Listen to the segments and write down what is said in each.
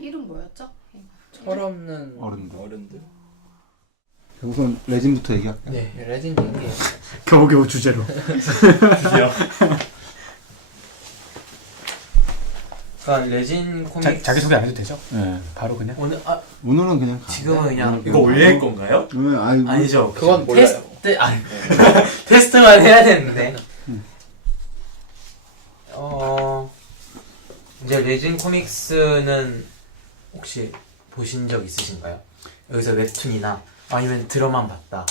이름 뭐였죠? 철없는 어른들. 우선 레진부터 얘기할게요. 네, 레진 얘기해요. 겨우겨우 주제로. 드디어. 그러니까 레진 코믹스 자기소개 안 해도 되죠? 네. 바로 그냥. 오늘은 그냥 가. 지금은 그냥 이거 올릴 건가요? 아니죠. 그건 몰라요. 테스트만 해야 되는데. 이제 레진 코믹스는 혹시 보신 적 있으신가요? 여기서 웹툰이나 아니면 드라마만 봤다.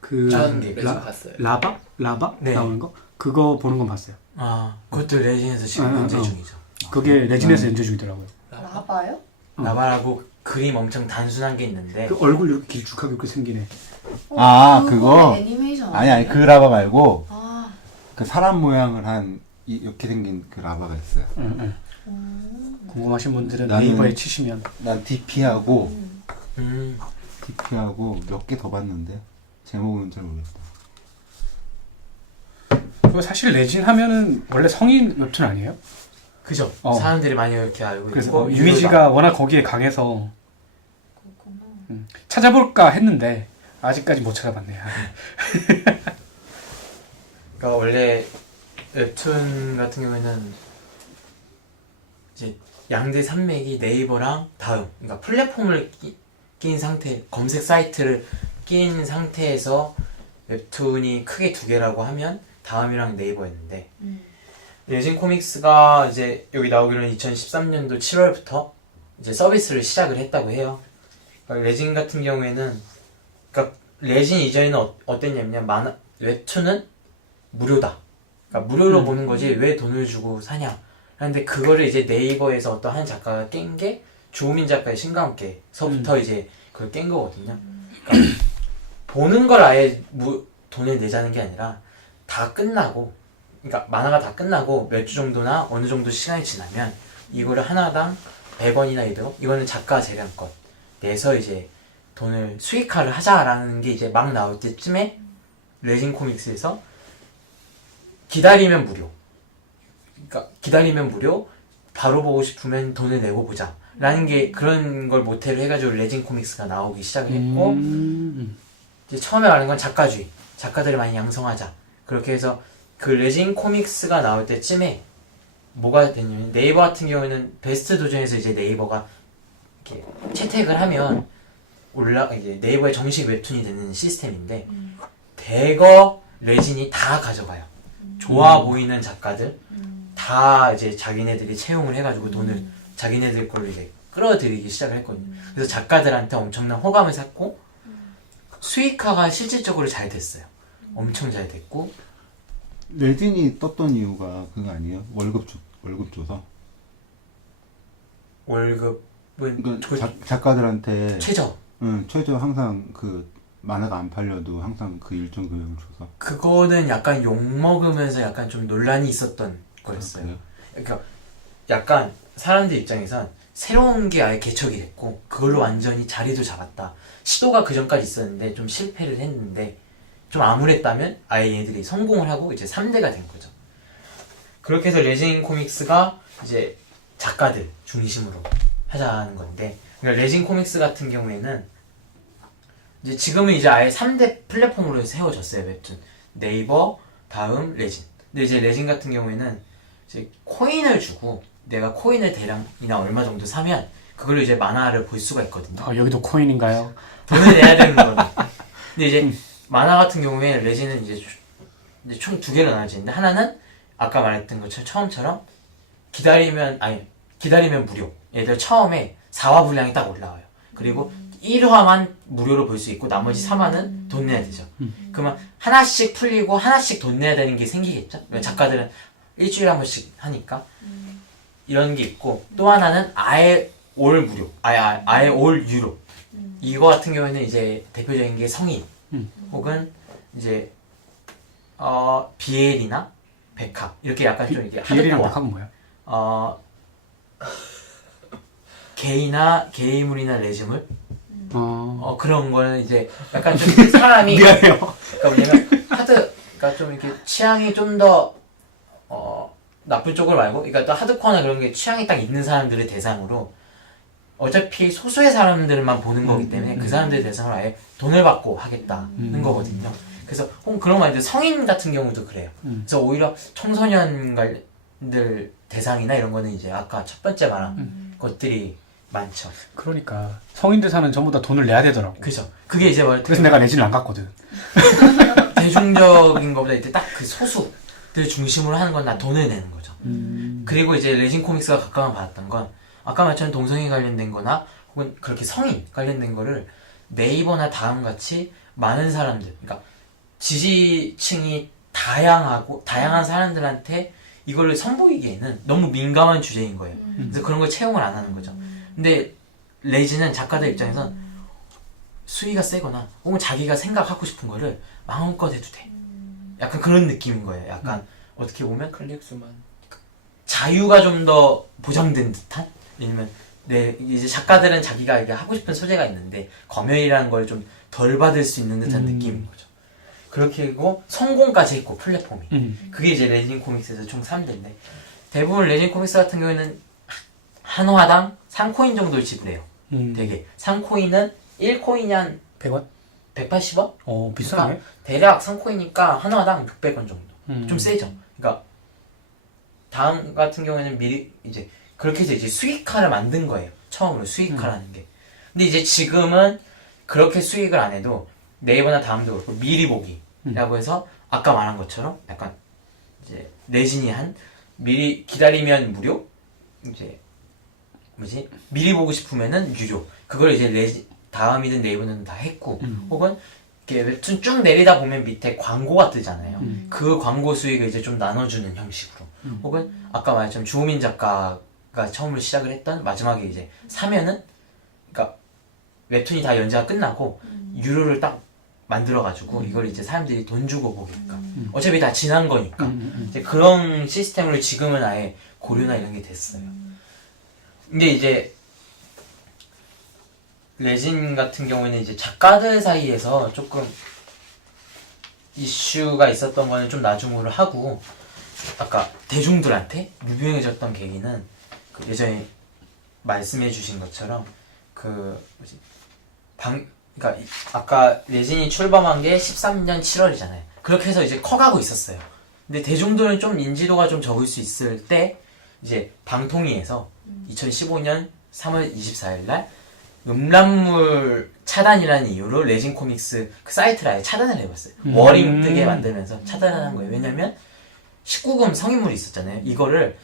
그 전 레진 봤어요. 라바 네. 나오는 거 그거 보는 건 봤어요. 그것도 레진에서 지금 연재 중이죠. 그게 레진에서 연재 중이더라고요. 라바요? 라바라고 그림 엄청 단순한 게 있는데 그 얼굴 이렇게 길쭉하게 이렇게 생기네. 그거? 애니메이션 아니 그 라바 말고 아, 그 사람 모양을 한 이렇게 생긴 그 라바가 있어요. 응. 궁금하신 분들은 나는- 네이버에 치시면. 난 DP하고 몇 개 더 봤는데 제목은 잘 모르겠다. 그거 사실 레진 하면은 원래 성인 웹툰 아니에요? 그죠? 어. 사람들이 많이 이렇게 알고 그래서 있고 이미지가 워낙 거기에 강해서 그렇구나. 찾아볼까 했는데 아직까지 못 찾아봤네요. 그러니까 원래 웹툰 같은 경우에는 이제 양대 산맥이 네이버랑 다음, 그러니까 플랫폼을 낀 상태, 검색 사이트를 낀 상태에서 웹툰이 크게 두 개라고 하면 다음이랑 네이버였는데 레진 코믹스가 이제 여기 나오기로는 2013년도 7월부터 이제 서비스를 시작을 했다고 해요. 그러니까 레진 같은 경우에는 그러니까 레진 이전에는 어땠냐면 웹툰은 무료다. 그러니까 무료로 보는 거지 왜 돈을 주고 사냐. 그런데 그거를 이제 네이버에서 어떤 한 작가가 깬 게 주호민 작가의 신과함께서부터 이제 그걸 깬 거거든요. 그러니까 보는 걸 아예 돈을 내자는 게 아니라 다 끝나고, 그러니까 만화가 다 끝나고 몇 주 정도나 어느 정도 시간이 지나면 이거를 하나당 100원이나 200원? 이거는 작가 재량권 내서 이제 돈을 수익화를 하자라는 게 이제 막 나올 때쯤에 레진 코믹스에서 기다리면 무료. 그러니까 기다리면 무료, 바로 보고 싶으면 돈을 내고 보자. 라는 게 그런 걸 모태로 해가지고 레진 코믹스가 나오기 시작을 했고, 이제 처음에 말하는 건 작가주의. 작가들을 많이 양성하자. 그렇게 해서 그 레진 코믹스가 나올 때쯤에 뭐가 됐냐면 네이버 같은 경우에는 베스트 도전에서 이제 네이버가 이렇게 채택을 하면 이제 네이버의 정식 웹툰이 되는 시스템인데 대거 레진이 다 가져가요. 좋아 보이는 작가들 다 이제 자기네들이 채용을 해가지고 돈을 자기네들 걸로 이제 끌어들이기 시작을 했거든요. 그래서 작가들한테 엄청난 호감을 샀고 수익화가 실질적으로 잘 됐어요. 엄청 잘 됐고. 레진이 떴던 이유가 그거 아니에요? 월급 줘서. 월급은 그러니까 작가들한테 최저. 최저 항상 그 만화가 안 팔려도 항상 그 일정 금액을 줘서. 그거는 약간 욕먹으면서 약간 좀 논란이 있었던 거였어요. 그래요? 그러니까 약간 사람들 입장에선 새로운 게 아예 개척이 됐고 그걸로 완전히 자리도 잡았다. 시도가 그 전까지 있었는데 좀 실패를 했는데 좀 암울했다면 아예 얘들이 성공을 하고 이제 3대가 된 거죠. 그렇게 해서 레진 코믹스가 이제 작가들 중심으로 하자는 건데, 그러니까 레진 코믹스 같은 경우에는 이제 지금은 이제 아예 3대 플랫폼으로 세워졌어요. 웹툰 네이버, 다음, 레진. 근데 이제 레진 같은 경우에는 이제 코인을 주고 내가 코인을 대량이나 얼마 정도 사면 그걸로 이제 만화를 볼 수가 있거든요. 여기도 코인인가요? 돈을 내야 되는 거는. 근데 이제 만화 같은 경우에 레진은 이제 총 두 개로 나눠지는데, 하나는 아까 말했던 것처럼 처음처럼 기다리면 무료. 얘들 처음에 4화 분량이 딱 올라와요. 그리고 1화만 무료로 볼 수 있고 나머지 3화는 돈 내야 되죠. 그러면 하나씩 풀리고 하나씩 돈 내야 되는 게 생기겠죠. 작가들은 일주일에 한 번씩 하니까 이런 게 있고, 또 하나는 아예 올 무료, 아예 올 유료. 이거 같은 경우에는 이제 대표적인 게 성인 혹은 이제 BL이나 백합 이렇게 약간 좀 이게 BL이랑 하드코어. 백합은 뭐야? 게이물이나 레즈물 어. 그런 거는 이제 약간 좀 사람이 미안해요. 그러니까 뭐냐면 그러니까 좀 이렇게 취향이 좀 더 나쁜 쪽으로 말고, 그러니까 또 하드코어나 그런 게 취향이 딱 있는 사람들을 대상으로 어차피 소수의 사람들만 보는 거기 때문에 그 사람들 대상을 아예 돈을 받고 하겠다는 거거든요. 그래서 혹은 그런 거 아닌데 성인 같은 경우도 그래요. 그래서 오히려 청소년들 대상이나 이런 거는 이제 아까 첫 번째 말한 것들이 많죠. 그러니까 성인들 사는 전부 다 돈을 내야 되더라고. 그죠. 그게 이제 뭐 그래서 내가 레진을 안 갔거든. 대중적인 것보다 이제 딱 그 소수들 중심으로 하는 건 나 돈을 내는 거죠. 그리고 이제 레진 코믹스가 각광을 받았던 건 아까 말처럼 동성애 관련된 거나 혹은 그렇게 성인 관련된 거를 네이버나 다음 같이 많은 사람들, 그러니까 지지층이 다양한 사람들한테 이거를 선보이기에는 너무 민감한 주제인 거예요. 그래서 그런 걸 채용을 안 하는 거죠. 근데 레진은 작가들 입장에선 수위가 세거나 혹은 자기가 생각하고 싶은 거를 마음껏 해도 돼. 약간 그런 느낌인 거예요. 약간 어떻게 보면 클릭수만. 자유가 좀 더 보장된 듯한? 아니면 이제 작가들은 자기가 이게 하고 싶은 소재가 있는데 검열이라는 걸 좀 덜 받을 수 있는 듯한 느낌인 거죠. 그렇게 하고 성공까지 했고 플랫폼이. 그게 이제 레진 코믹스에서 총 3대인데 대부분 레진 코믹스 같은 경우에는 한 화당 3코인 정도를 지불해요. 되게 3코인은 1코인이 한 100원? 180원? 비싸네. 그러니까 대략 3코인이니까 한 화당 600원 정도. 좀 세죠. 그러니까 다음 같은 경우에는 미리 이제 그렇게 해서 이제 수익화를 만든 거예요. 처음으로 수익화라는 게. 근데 이제 지금은 그렇게 수익을 안 해도 네이버나 다음도 그렇고 미리 보기라고 해서 아까 말한 것처럼 약간 이제 레진이 한 미리 기다리면 무료? 이제 뭐지? 미리 보고 싶으면은 유료. 그걸 이제 다음이든 네이버는 다 했고 혹은 이렇게 웹툰 쭉 내리다 보면 밑에 광고가 뜨잖아요. 그 광고 수익을 이제 좀 나눠주는 형식으로. 혹은 아까 말했지만 주호민 작가가 처음으로 시작을 했던 마지막에 이제 사면은 그러니까 웹툰이 다 연재가 끝나고 유료를 딱 만들어가지고 이걸 이제 사람들이 돈 주고 보게끔 어차피 다 지난 거니까 이제 그런 시스템으로 지금은 아예 고려나 이런 게 됐어요. 근데 이제 레진 같은 경우에는 이제 작가들 사이에서 조금 이슈가 있었던 거는 좀 나중으로 하고 아까 대중들한테 유명해졌던 계기는 그 예전에 말씀해 주신 것처럼 그러니까 아까 레진이 출범한 게 13년 7월이잖아요. 그렇게 해서 이제 커가고 있었어요. 근데 대중들은 좀 인지도가 좀 적을 수 있을 때 이제 방통위에서 2015년 3월 24일 날 음란물 차단이라는 이유로 레진 코믹스 그 사이트를 아예 차단을 해봤어요. 워링 뜨게 만들면서 차단을 한 거예요. 왜냐면 19금 성인물이 있었잖아요. 이거를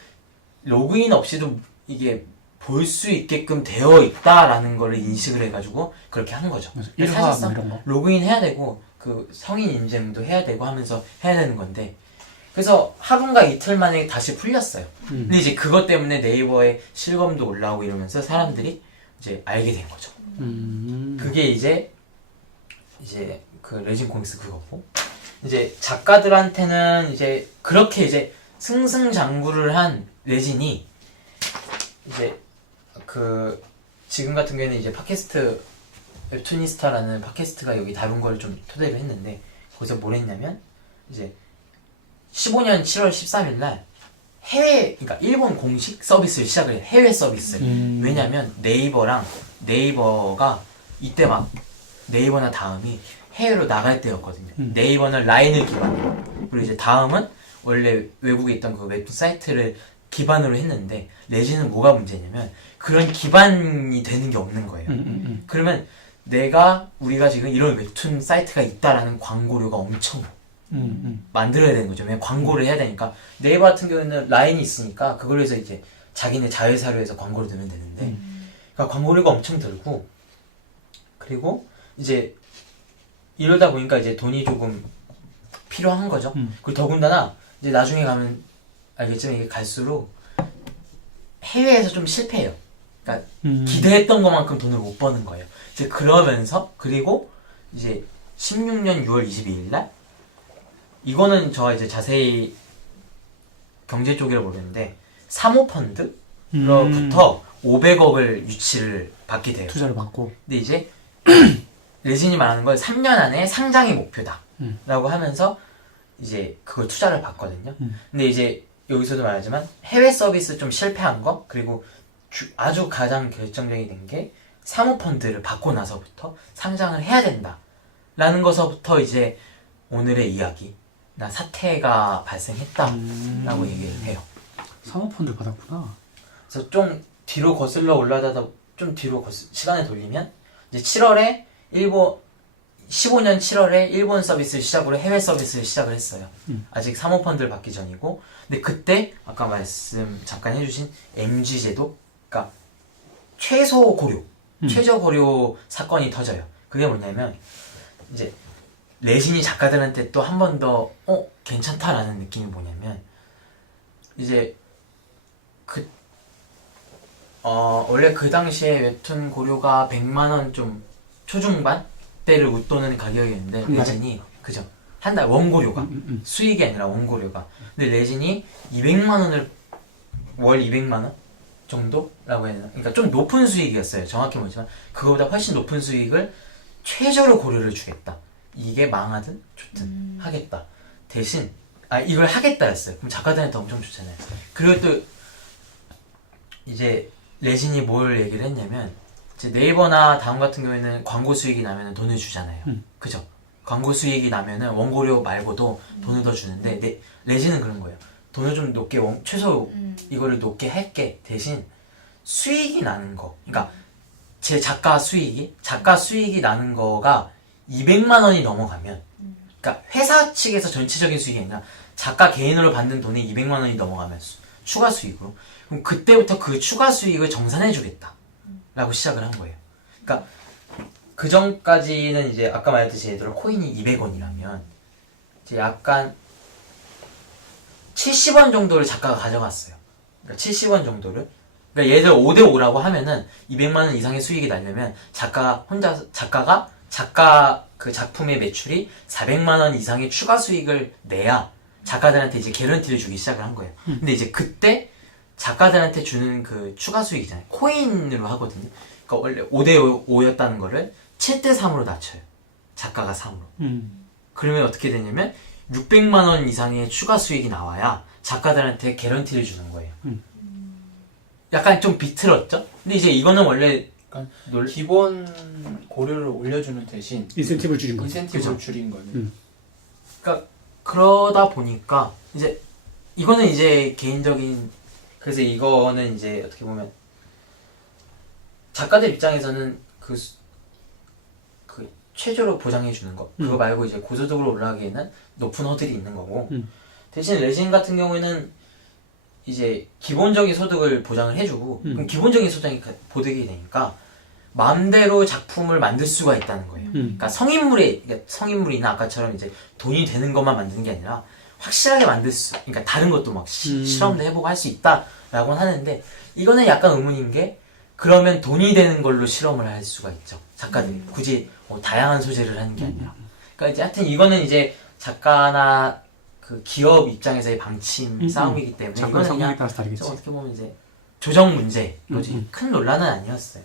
로그인 없이도 이게 볼 수 있게끔 되어 있다라는 거를 인식을 해가지고 그렇게 한 거죠. 사실상 이런 거. 로그인 해야 되고 그 성인 인증도 해야 되고 하면서 해야 되는 건데 그래서 하루인가 이틀 만에 다시 풀렸어요. 근데 이제 그것 때문에 네이버에 실검도 올라오고 이러면서 사람들이 이제 알게 된 거죠. 그게 이제 그 레진 코믹스 그거고 이제 작가들한테는 이제 그렇게 이제 승승장구를 한 레진이 이제 그 지금 같은 경우에는 이제 팟캐스트 웹툰니스타라는 팟캐스트가 여기 다룬 걸 좀 토대로 했는데 거기서 뭘 했냐면 이제 15년 7월 13일 날 그러니까 일본 공식 서비스를 시작을 해요. 해외 서비스. 왜냐면 네이버가 이때 막 네이버나 다음이 해외로 나갈 때였거든요. 네이버는 라인을 기반으로. 그리고 이제 다음은 원래 외국에 있던 그 웹툰 사이트를 기반으로 했는데 레진은 뭐가 문제냐면 그런 기반이 되는 게 없는 거예요. 그러면 우리가 지금 이런 웹툰 사이트가 있다라는 광고료가 엄청 만들어야 되는 거죠. 왜냐면 광고를 해야 되니까 네이버 같은 경우에는 라인이 있으니까 그걸로 해서 이제 자기네 자회사로 해서 광고를 넣으면 되는데 그러니까 광고료가 엄청 들고 그리고 이제 이러다 보니까 이제 돈이 조금 필요한 거죠. 그리고 더군다나 이제 나중에 가면 알겠지만 이게 갈수록 해외에서 좀 실패해요. 그러니까 기대했던 것만큼 돈을 못 버는 거예요. 이제 그러면서 그리고 이제 16년 6월 22일 날 이거는 저 이제 자세히 경제 쪽이라 모르는데 사모펀드로부터 500억을 유치를 받게 돼요. 투자를 받고. 근데 이제 레진이 말하는 건 3년 안에 상장이 목표다 라고 하면서 이제 그걸 투자를 받거든요. 근데 이제 여기서도 말하지만 해외 서비스 좀 실패한 거 그리고 아주 가장 결정적이 된 게 사모펀드를 받고 나서부터 상장을 해야 된다 라는 것서부터 이제 오늘의 이야기나 사태가 발생했다라고 얘기를 해요. 사모펀드 받았구나. 그래서 좀 뒤로 거슬러 올라가다 좀 뒤로 시간을 돌리면 이제 7월에 15년 7월에 일본 서비스를 시작으로 해외 서비스를 시작을 했어요. 아직 사모펀드를 받기 전이고, 근데 그때 아까 말씀 잠깐 해주신 MG 제도, 그러니까 최소 고료, 최저 고료 사건이 터져요. 그게 뭐냐면 이제 레진이 작가들한테 또 한 번 더 괜찮다라는 느낌이 뭐냐면 이제 원래 그 당시에 웹툰 고료가 100만 원 좀 초중반 대를 웃도는 가격이었는데 한 달에? 레진이 그죠? 한 달 원고료가 수익이 아니라 원고료가. 근데 레진이 200만 원을 월 200만 원 정도라고 해야 되나? 그러니까 좀 높은 수익이었어요. 정확히 모르지만 그거보다 훨씬 높은 수익을 최저로 고료를 주겠다. 이게 망하든 좋든 하겠다. 대신 이걸 하겠다였어요. 그럼 작가들한테 엄청 좋잖아요. 그리고 또 이제 레진이 뭘 얘기를 했냐면 이제 네이버나 다음 같은 경우에는 광고 수익이 나면 돈을 주잖아요. 그죠? 광고 수익이 나면은 원고료 말고도 돈을 더 주는데 레진은 그런 거예요. 돈을 좀 높게 최소 이거를 높게 할게. 대신 수익이 나는 거. 그러니까 제 작가 수익이 나는 거가 200만 원이 넘어가면, 그러니까 회사 측에서 전체적인 수익이 아니라 작가 개인으로 받는 돈이 200만 원이 넘어가면 추가 수익으로. 그럼 그때부터 그 추가 수익을 정산해 주겠다 라고 시작을 한 거예요. 그러니까 그 전까지는 이제 아까 말했듯이 예를 들어 코인이 200원이라면 이제 약간 70원 정도를 작가가 가져갔어요. 그러니까 70원 정도를. 그러니까 예를 들어 5대5라고 하면은 200만 원 이상의 수익이 나려면 작가가 작가 그 작품의 매출이 400만 원 이상의 추가 수익을 내야 작가들한테 이제 개런티를 주기 시작을 한 거예요. 근데 이제 그때 작가들한테 주는 그 추가 수익이잖아요. 코인으로 하거든요. 그러니까 원래 5대5였다는 거를 7대3으로 낮춰요. 작가가 3으로. 그러면 어떻게 되냐면 600만 원 이상의 추가 수익이 나와야 작가들한테 개런티를 주는 거예요. 약간 좀 비틀었죠? 근데 이제 이거는 원래 그러니까 기본 고료를 올려주는 대신 인센티브를 줄인 거지. 인센티브를 그죠? 줄인 거예요. 그러니까 그러다 보니까 이제 이거는 이제 개인적인, 그래서 이거는 이제 어떻게 보면 작가들 입장에서는 그 최저로 보장해 주는 거 그거 말고 이제 고소득으로 올라가기에는 높은 허들이 있는 거고, 대신 레진 같은 경우에는 이제 기본적인 소득을 보장을 해주고 그럼 기본적인 소득이 보득이 되니까 마음대로 작품을 만들 수가 있다는 거예요. 그러니까 성인물이나 아까처럼 이제 돈이 되는 것만 만드는 게 아니라 확실하게 만들 수, 그러니까 다른 것도 막 실험도 해보고 할 수 있다라고 하는데, 이거는 약간 의문인 게 그러면 돈이 되는 걸로 실험을 할 수가 있죠. 작가들이 굳이 다양한 소재를 하는 게 아니라. 그러니까 이제 하여튼 이거는 이제 작가나 그 기업 입장에서의 방침 싸움이기 때문에 작가 이거는 성향에 그냥 따라서 다르겠지. 좀 어떻게 보면 이제 조정 문제, 거지. 큰 논란은 아니었어요.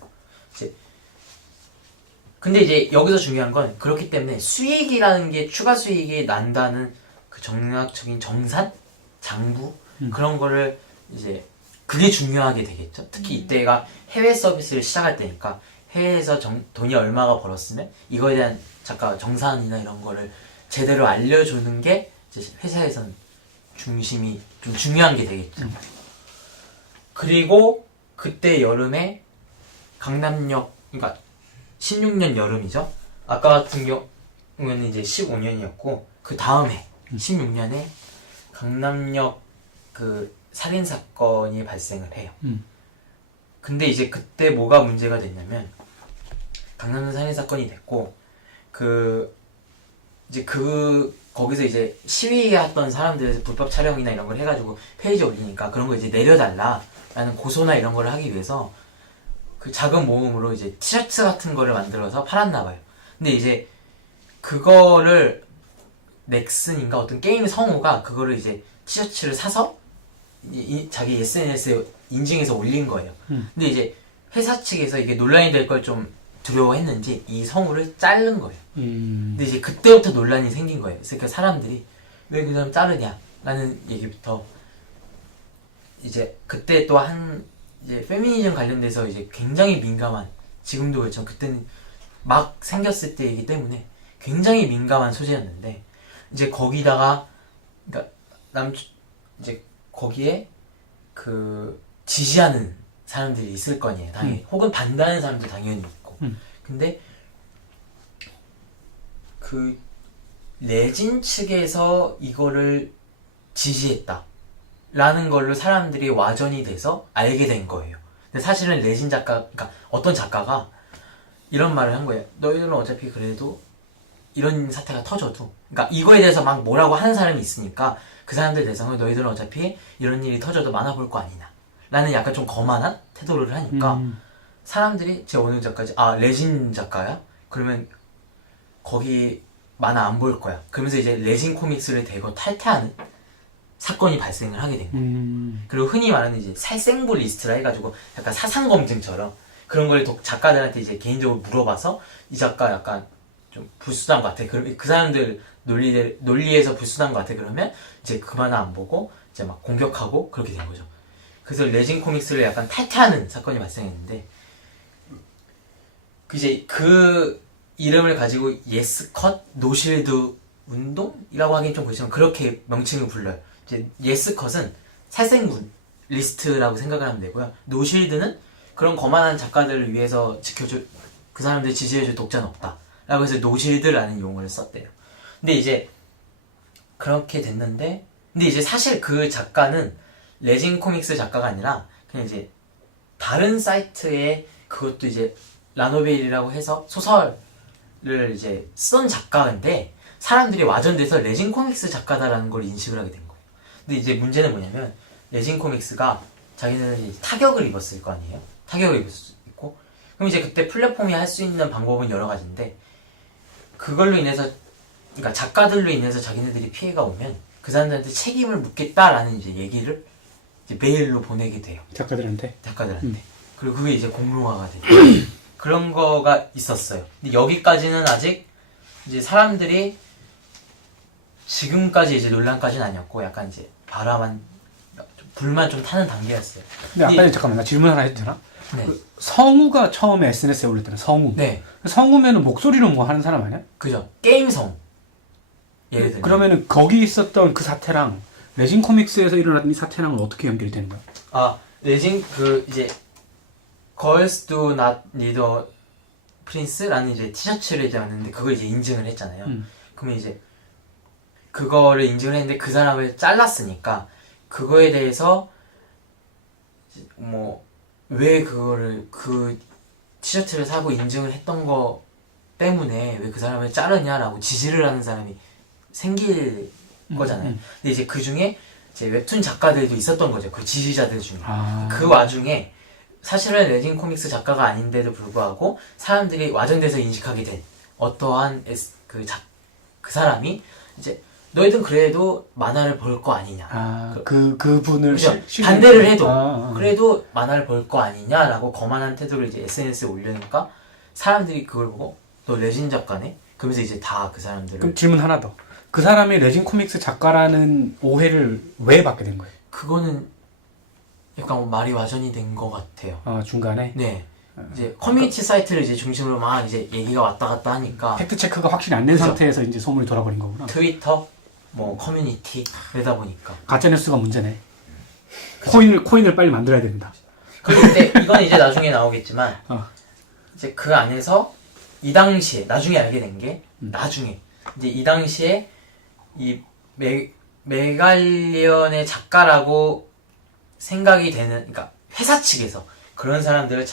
근데 이제 여기서 중요한 건 그렇기 때문에 수익이라는 게 추가 수익이 난다는 그 정략적인 정산, 장부 그런 거를 이제 그게 중요하게 되겠죠. 특히 이때가 해외 서비스를 시작할 때니까 해외에서 돈이 얼마가 벌었으면 이거에 대한 작가 정산이나 이런 거를 제대로 알려주는 게 이제 회사에서는 중심이 좀 중요한 게 되겠죠. 그리고 그때 여름에 강남역, 그러니까 16년 여름이죠. 아까 같은 경우에는 이제 15년이었고 그 다음에 16년에 강남역 그 살인 사건이 발생을 해요. 근데 이제 그때 뭐가 문제가 됐냐면 강남역 살인 사건이 됐고 거기서 이제 시위했던 사람들에서 불법 촬영이나 이런 걸 해가지고 페이지에 올리니까 그런 거 이제 내려달라라는 고소나 이런 거를 하기 위해서 그 작은 모금으로 이제 티셔츠 같은 거를 만들어서 팔았나봐요. 근데 이제 그거를 넥슨인가 어떤 게임 성우가 그거를 이제 티셔츠를 사서 자기 SNS에 인증해서 올린 거예요. 근데 이제 회사 측에서 이게 논란이 될 걸 좀 두려워했는지 이 성우를 자른 거예요. 근데 이제 그때부터 논란이 생긴 거예요. 그러니까 사람들이 왜 그 사람 자르냐 라는 얘기부터 이제 그때 또 한 이제 페미니즘 관련돼서 이제 굉장히 민감한, 지금도 그렇지만 그때는 막 생겼을 때이기 때문에 굉장히 민감한 소재였는데, 이제 거기다가 그러니까 이제 거기에 그 지지하는 사람들이 있을 거 아니에요, 당연히. 혹은 반대하는 사람도 당연히 있고. 근데 그 레진 측에서 이거를 지지했다 라는 걸로 사람들이 와전이 돼서 알게 된 거예요. 근데 사실은 레진 작가, 그러니까 어떤 작가가 이런 말을 한 거예요. 너희들은 어차피 그래도 이런 사태가 터져도, 그러니까 이거에 대해서 막 뭐라고 하는 사람이 있으니까 그 사람들 대상으로 너희들은 어차피 이런 일이 터져도 만화 볼 거 아니냐 라는 약간 좀 거만한 태도를 하니까 사람들이, 제 어느 작가지, 아 레진 작가야? 그러면 거기 만화 안 볼 거야. 그러면서 이제 레진 코믹스를 대거 탈퇴하는 사건이 발생을 하게 된 거예요. 그리고 흔히 말하는 이제 살생부 리스트라 해가지고 약간 사상 검증처럼 그런 걸 작가들한테 이제 개인적으로 물어봐서 이 작가 약간 좀 불순한 것 같아. 그 사람들 논리에서 불순한 것 같아. 그러면 이제 그 만화 안 보고 이제 막 공격하고 그렇게 된 거죠. 그래서 레진 코믹스를 약간 탈퇴하는 사건이 발생했는데, 이제 그 이름을 가지고 예스컷 노실드 운동이라고 하긴 좀 그렇지만 그렇게 명칭을 불러요. 이제 예스컷은 살생군 리스트라고 생각을 하면 되고요. 노실드는 그런 거만한 작가들을 위해서 지켜줄, 그 사람들 지지해줄 독자는 없다 라고 해서 노실드라는 용어를 썼대요. 근데 이제 그렇게 됐는데, 근데 이제 사실 그 작가는 레진 코믹스 작가가 아니라 그냥 이제 다른 사이트에 그것도 이제 라노벨이라고 해서 소설을 이제 쓰던 작가인데 사람들이 와전돼서 레진 코믹스 작가다라는 걸 인식을 하게 된 거예요. 근데 이제 문제는 뭐냐면 레진 코믹스가 자기네들이 타격을 입었을 거 아니에요? 타격을 입고, 그럼 이제 그때 플랫폼이 할 수 있는 방법은 여러 가지인데, 그걸로 인해서, 그러니까 작가들로 인해서 자기네들이 피해가 오면 그 사람들한테 책임을 묻겠다라는 이제 얘기를 이제 메일로 보내게 돼요. 작가들한테. 그리고 그게 이제 공론화가 돼요. 그런 거가 있었어요. 근데 여기까지는 아직 이제 사람들이 지금까지 이제 논란까지는 아니었고 약간 이제 불만 좀 타는 단계였어요. 근데 아까 잠깐만, 나 질문 하나 해도 되나? 네. 그 성우가 처음에 SNS에 올렸잖아, 성우. 네. 성우면은 목소리로 뭐 하는 사람 아니야? 그죠. 게임성. 예를 들면. 그러면은 거기 있었던 그 사태랑 레진 코믹스에서 일어났던 이 사태랑은 어떻게 연결이 되는 거야? 아, 레진 이제 Girls do not need a prince라는 이제 티셔츠를 이제 왔는데 그걸 이제 인증을 했잖아요. 그러면 이제 그거를 인증을 했는데 그 사람을 잘랐으니까 그거에 대해서 뭐 왜 그거를 그 티셔츠를 사고 인증을 했던 거 때문에 왜 그 사람을 자르냐라고 지지를 하는 사람이 생길 거잖아요. 근데 이제 그 중에 이제 웹툰 작가들도 있었던 거죠. 그 지지자들 중에. 그 와중에 사실은 레진 코믹스 작가가 아닌데도 불구하고 사람들이 와전돼서 인식하게 된 어떠한 그 사람이 이제 너희들 그래도 만화를 볼 거 아니냐. 그분을 반대를 해도 그래도 만화를 볼 거 아니냐라고 거만한 태도를 이제 SNS에 올리니까 사람들이 그걸 보고 너 레진 작가네? 그러면서 이제 다 그 사람들을. 그럼 질문 하나 더. 그 사람이 레진 코믹스 작가라는 오해를 왜 받게 된 거예요? 그거는 약간 말이 와전이 된 것 같아요. 중간에? 네. 이제 커뮤니티 사이트를 이제 중심으로 막 이제 얘기가 왔다 갔다 하니까 팩트 체크가 확실히 안 된 상태에서 이제 소문이 돌아버린 거구나. 트위터, 뭐 커뮤니티 그러다 보니까 가짜뉴스가 문제네. 코인을 빨리 만들어야 된다. 그리고 이제 이건 이제 나중에 나오겠지만 이제 그 안에서 이 당시에 나중에 알게 된 게 나중에 이제 이 당시에 이 메갈리언의 작가라고 생각이 되는, 그러니까 회사 측에서 그런 사람들을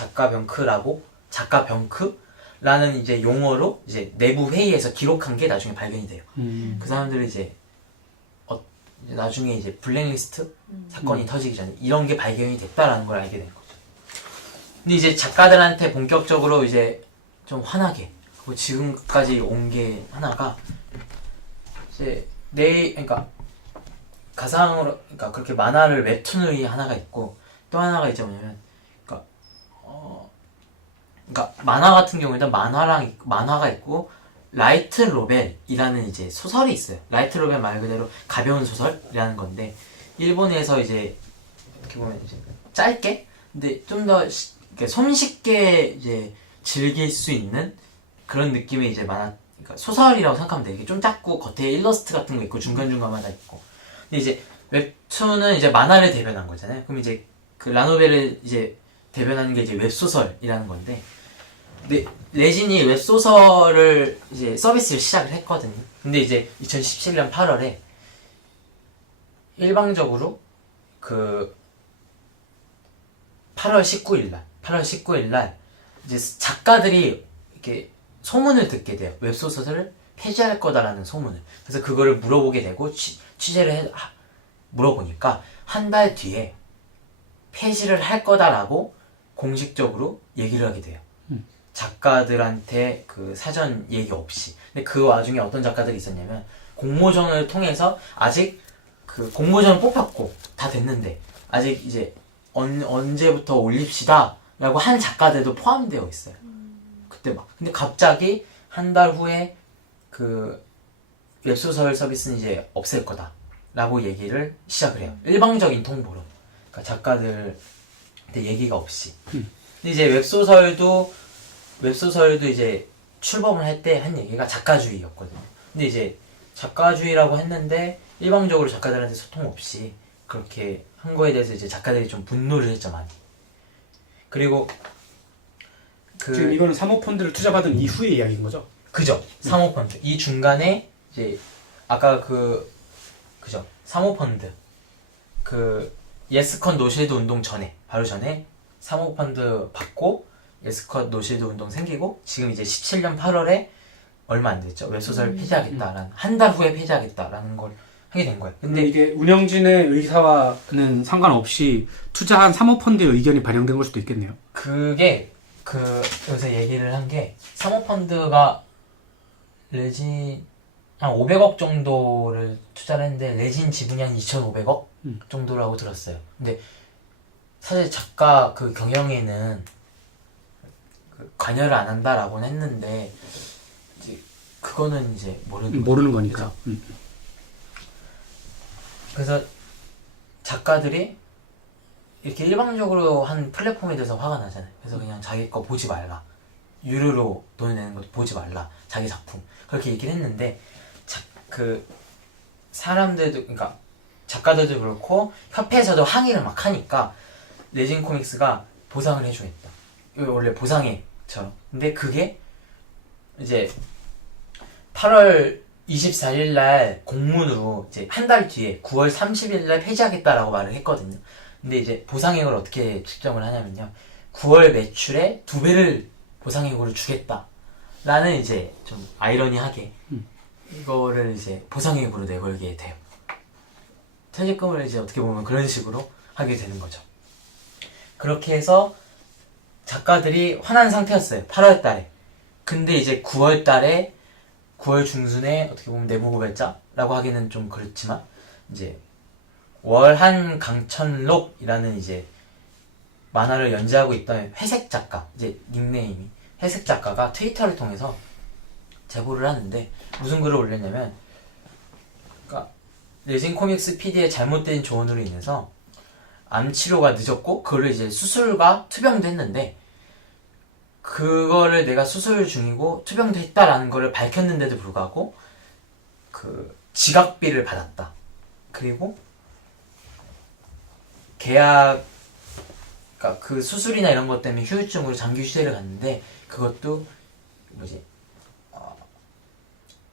작가병크라는 이제 용어로 이제 내부 회의에서 기록한 게 나중에 발견이 돼요. 그 사람들이 이제 나중에 이제 블랙리스트 사건이 터지기 전에 이런 게 발견이 됐다라는 걸 알게 된 거죠. 근데 이제 작가들한테 본격적으로 이제 좀 화나게 하고 지금까지 온 게 하나가 이제 그러니까 가상으로, 그러니까 그렇게 만화를 웹툰의 하나가 있고 또 하나가 이제 뭐냐면 그러니까 만화 같은 경우에는 만화가 있고 라이트 노벨이라는 이제 소설이 있어요. 라이트 노벨 말 그대로 가벼운 소설이라는 건데 일본에서 이제 어떻게 보면 이제 짧게 근데 좀 더 손쉽게 이제 즐길 수 있는 그런 느낌의 이제 그러니까 소설이라고 생각하면 돼. 이게 좀 작고 겉에 일러스트 같은 거 있고 중간중간마다 있고. 근데 이제 웹툰은 이제 만화를 대변한 거잖아요. 그럼 이제 그 라노벨을 이제 대변하는 게 이제 웹소설이라는 건데, 근데 레진이 웹소설을 이제 서비스를 시작을 했거든요. 근데 이제 2017년 8월에 일방적으로 그 8월 19일 날 이제 작가들이 이렇게 소문을 듣게 돼요. 웹소설을 폐지할 거다라는 소문을. 그래서 그거를 물어보게 되고 취재를 물어보니까 한 달 뒤에 폐지를 할 거다라고 공식적으로 얘기를 하게 돼요. 작가들한테 그 사전 얘기 없이. 근데 그 와중에 어떤 작가들이 있었냐면 공모전을 통해서 아직 그 공모전을 뽑혔고 다 됐는데 아직 이제 언제부터 올립시다 라고 한 작가들도 포함되어 있어요. 그때 막. 근데 갑자기 한 달 후에 그 웹소설 서비스는 이제 없앨 거다 라고 얘기를 시작을 해요. 일방적인 통보로. 그러니까 작가들한테 얘기가 없이. 근데 이제 웹소설도 이제 출범을 할 때 한 얘기가 작가주의였거든요. 근데 이제 작가주의라고 했는데 일방적으로 작가들한테 소통 없이 그렇게 한 거에 대해서 이제 작가들이 좀 분노를 했죠, 많이. 그리고 지금 이거는 사모펀드를 투자받은 이후의 이야기인 거죠? 그죠. 사모펀드. 이 중간에 이제 아까 그죠. 사모펀드. 그 예스컷 노실드 운동 전에, 바로 전에 사모펀드 받고 예스컷 노실드 운동 생기고 지금 이제 17년 8월에 얼마 안 됐죠. 웹소설을 폐지하겠다라는 한 달 후에 폐지하겠다라는 걸 하게 된 거예요. 근데 이게 운영진의 의사와는 상관없이 투자한 사모펀드의 의견이 반영된 걸 수도 있겠네요. 그게 요새 얘기를 한 게 사모펀드가 레진 한 500억 정도를 투자를 했는데 레진 지분이 한 2,500억 정도라고 들었어요. 근데 사실 작가 그 경영에는 관여를 안 한다라고는 했는데 이제 그거는 이제 모르는 거니까. 그래서 작가들이 이렇게 일방적으로 한 플랫폼에 대해서 화가 나잖아요. 그래서 그냥 자기 거 보지 말라. 유료로 돈 내는 것도 보지 말라. 자기 작품. 그렇게 얘기를 했는데 그 사람들도 그러니까 작가들도 그렇고 협회에서도 항의를 막 하니까 레진 코믹스가 보상을 해주겠다. 이거 원래 보상회처럼. 근데 그게 이제 8월 24일 날 공문으로 이제 한 달 뒤에 9월 30일 날 폐지하겠다라고 말을 했거든요. 근데 이제 보상액을 어떻게 측정을 하냐면요. 9월 매출의 2배를 보상액으로 주겠다라는 이제 좀 아이러니하게 이거를 이제 보상액으로 내걸게 돼요. 퇴직금을 이제 어떻게 보면 그런 식으로 하게 되는 거죠. 그렇게 해서 작가들이 화난 상태였어요. 8월 달에. 근데 이제 9월 달에 9월 중순에 어떻게 보면 내부 고발자라고 하기는 좀 그렇지만 이제 월한 강천록이라는 이제 만화를 연재하고 있던 회색 작가, 이제 닉네임이 회색 작가가 트위터를 통해서 제보를 하는데 무슨 글을 올렸냐면 그러니까 레진 코믹스 PD의 잘못된 조언으로 인해서 암 치료가 늦었고 그거를 이제 수술과 투병도 했는데 그거를 내가 수술 중이고 투병도 했다라는 거를 밝혔는데도 불구하고 그 지각비를 받았다. 그리고 계약 그러니까 그 수술이나 이런 것 때문에 후유증으로 장기 휴재를 갔는데 그것도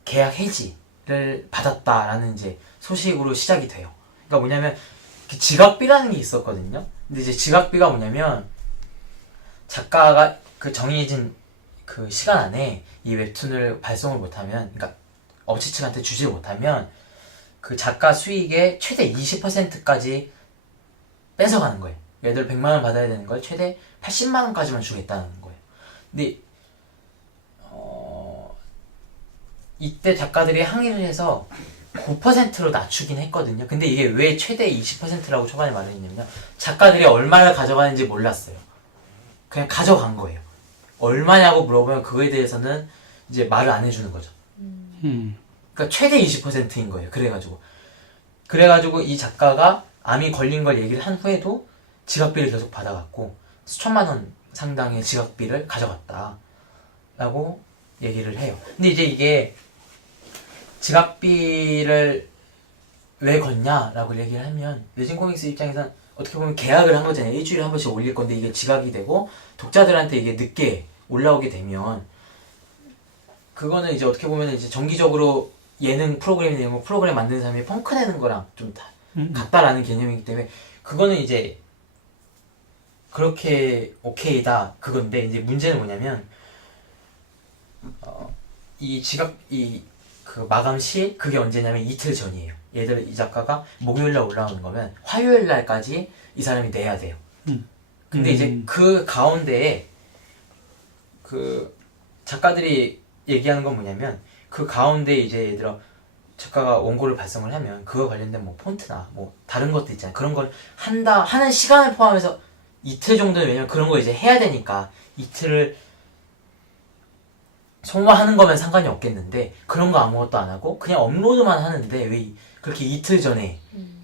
계약 해지를 받았다라는 이제 소식으로 시작이 돼요. 그러니까 뭐냐면 지각비라는 게 있었거든요. 근데 이제 지각비가 뭐냐면 작가가 그 정해진 그 시간 안에 이 웹툰을 발송을 못하면, 그러니까 업체 측한테 주지 못하면 그 작가 수익의 최대 20%까지 뺏어가는 거예요. 예를 들어 100만원 받아야 되는 걸 최대 80만원까지만 주겠다는 거예요. 근데 이때 작가들이 항의를 해서 9%로 낮추긴 했거든요. 근데 이게 왜 최대 20%라고 초반에 말했냐면요. 작가들이 얼마를 가져가는지 몰랐어요. 그냥 가져간 거예요. 얼마냐고 물어보면 그거에 대해서는 이제 말을 안 해주는 거죠. 그러니까 최대 20%인 거예요. 그래가지고 이 작가가 암이 걸린 걸 얘기를 한 후에도 지각비를 계속 받아갔고 수천만 원 상당의 지각비를 가져갔다 라고 얘기를 해요. 근데 이제 이게 지각비를 왜 걷냐라고 얘기를 하면 레진 코믹스 입장에서는 어떻게 보면 계약을 한 거잖아요. 일주일에 한 번씩 올릴 건데 이게 지각이 되고 독자들한테 이게 늦게 올라오게 되면 그거는 이제 어떻게 보면 이제 정기적으로 예능 프로그램이나 뭐 프로그램 만드는 사람이 펑크 내는 거랑 좀 같다라는 개념이기 때문에 그거는 이제 그렇게 오케이다 그건데 이제 문제는 뭐냐면 이 지각 그 마감 시 그게 언제냐면 이틀 전이에요. 예를 들어 이 작가가 목요일날 올라오는 거면 화요일날까지 이 사람이 내야 돼요. 근데 이제 그 가운데에 그 작가들이 얘기하는 건 뭐냐면 그 가운데 이제 예를 들어 작가가 원고를 발송을 하면 그거 관련된 뭐 폰트나 뭐 다른 것도 있잖아요. 그런 걸 하는 시간을 포함해서 이틀 정도는 왜냐면 그런 거 이제 해야 되니까 이틀을 소모하는 거면 상관이 없겠는데 그런 거 아무것도 안 하고 그냥 업로드만 하는데 왜 그렇게 이틀 전에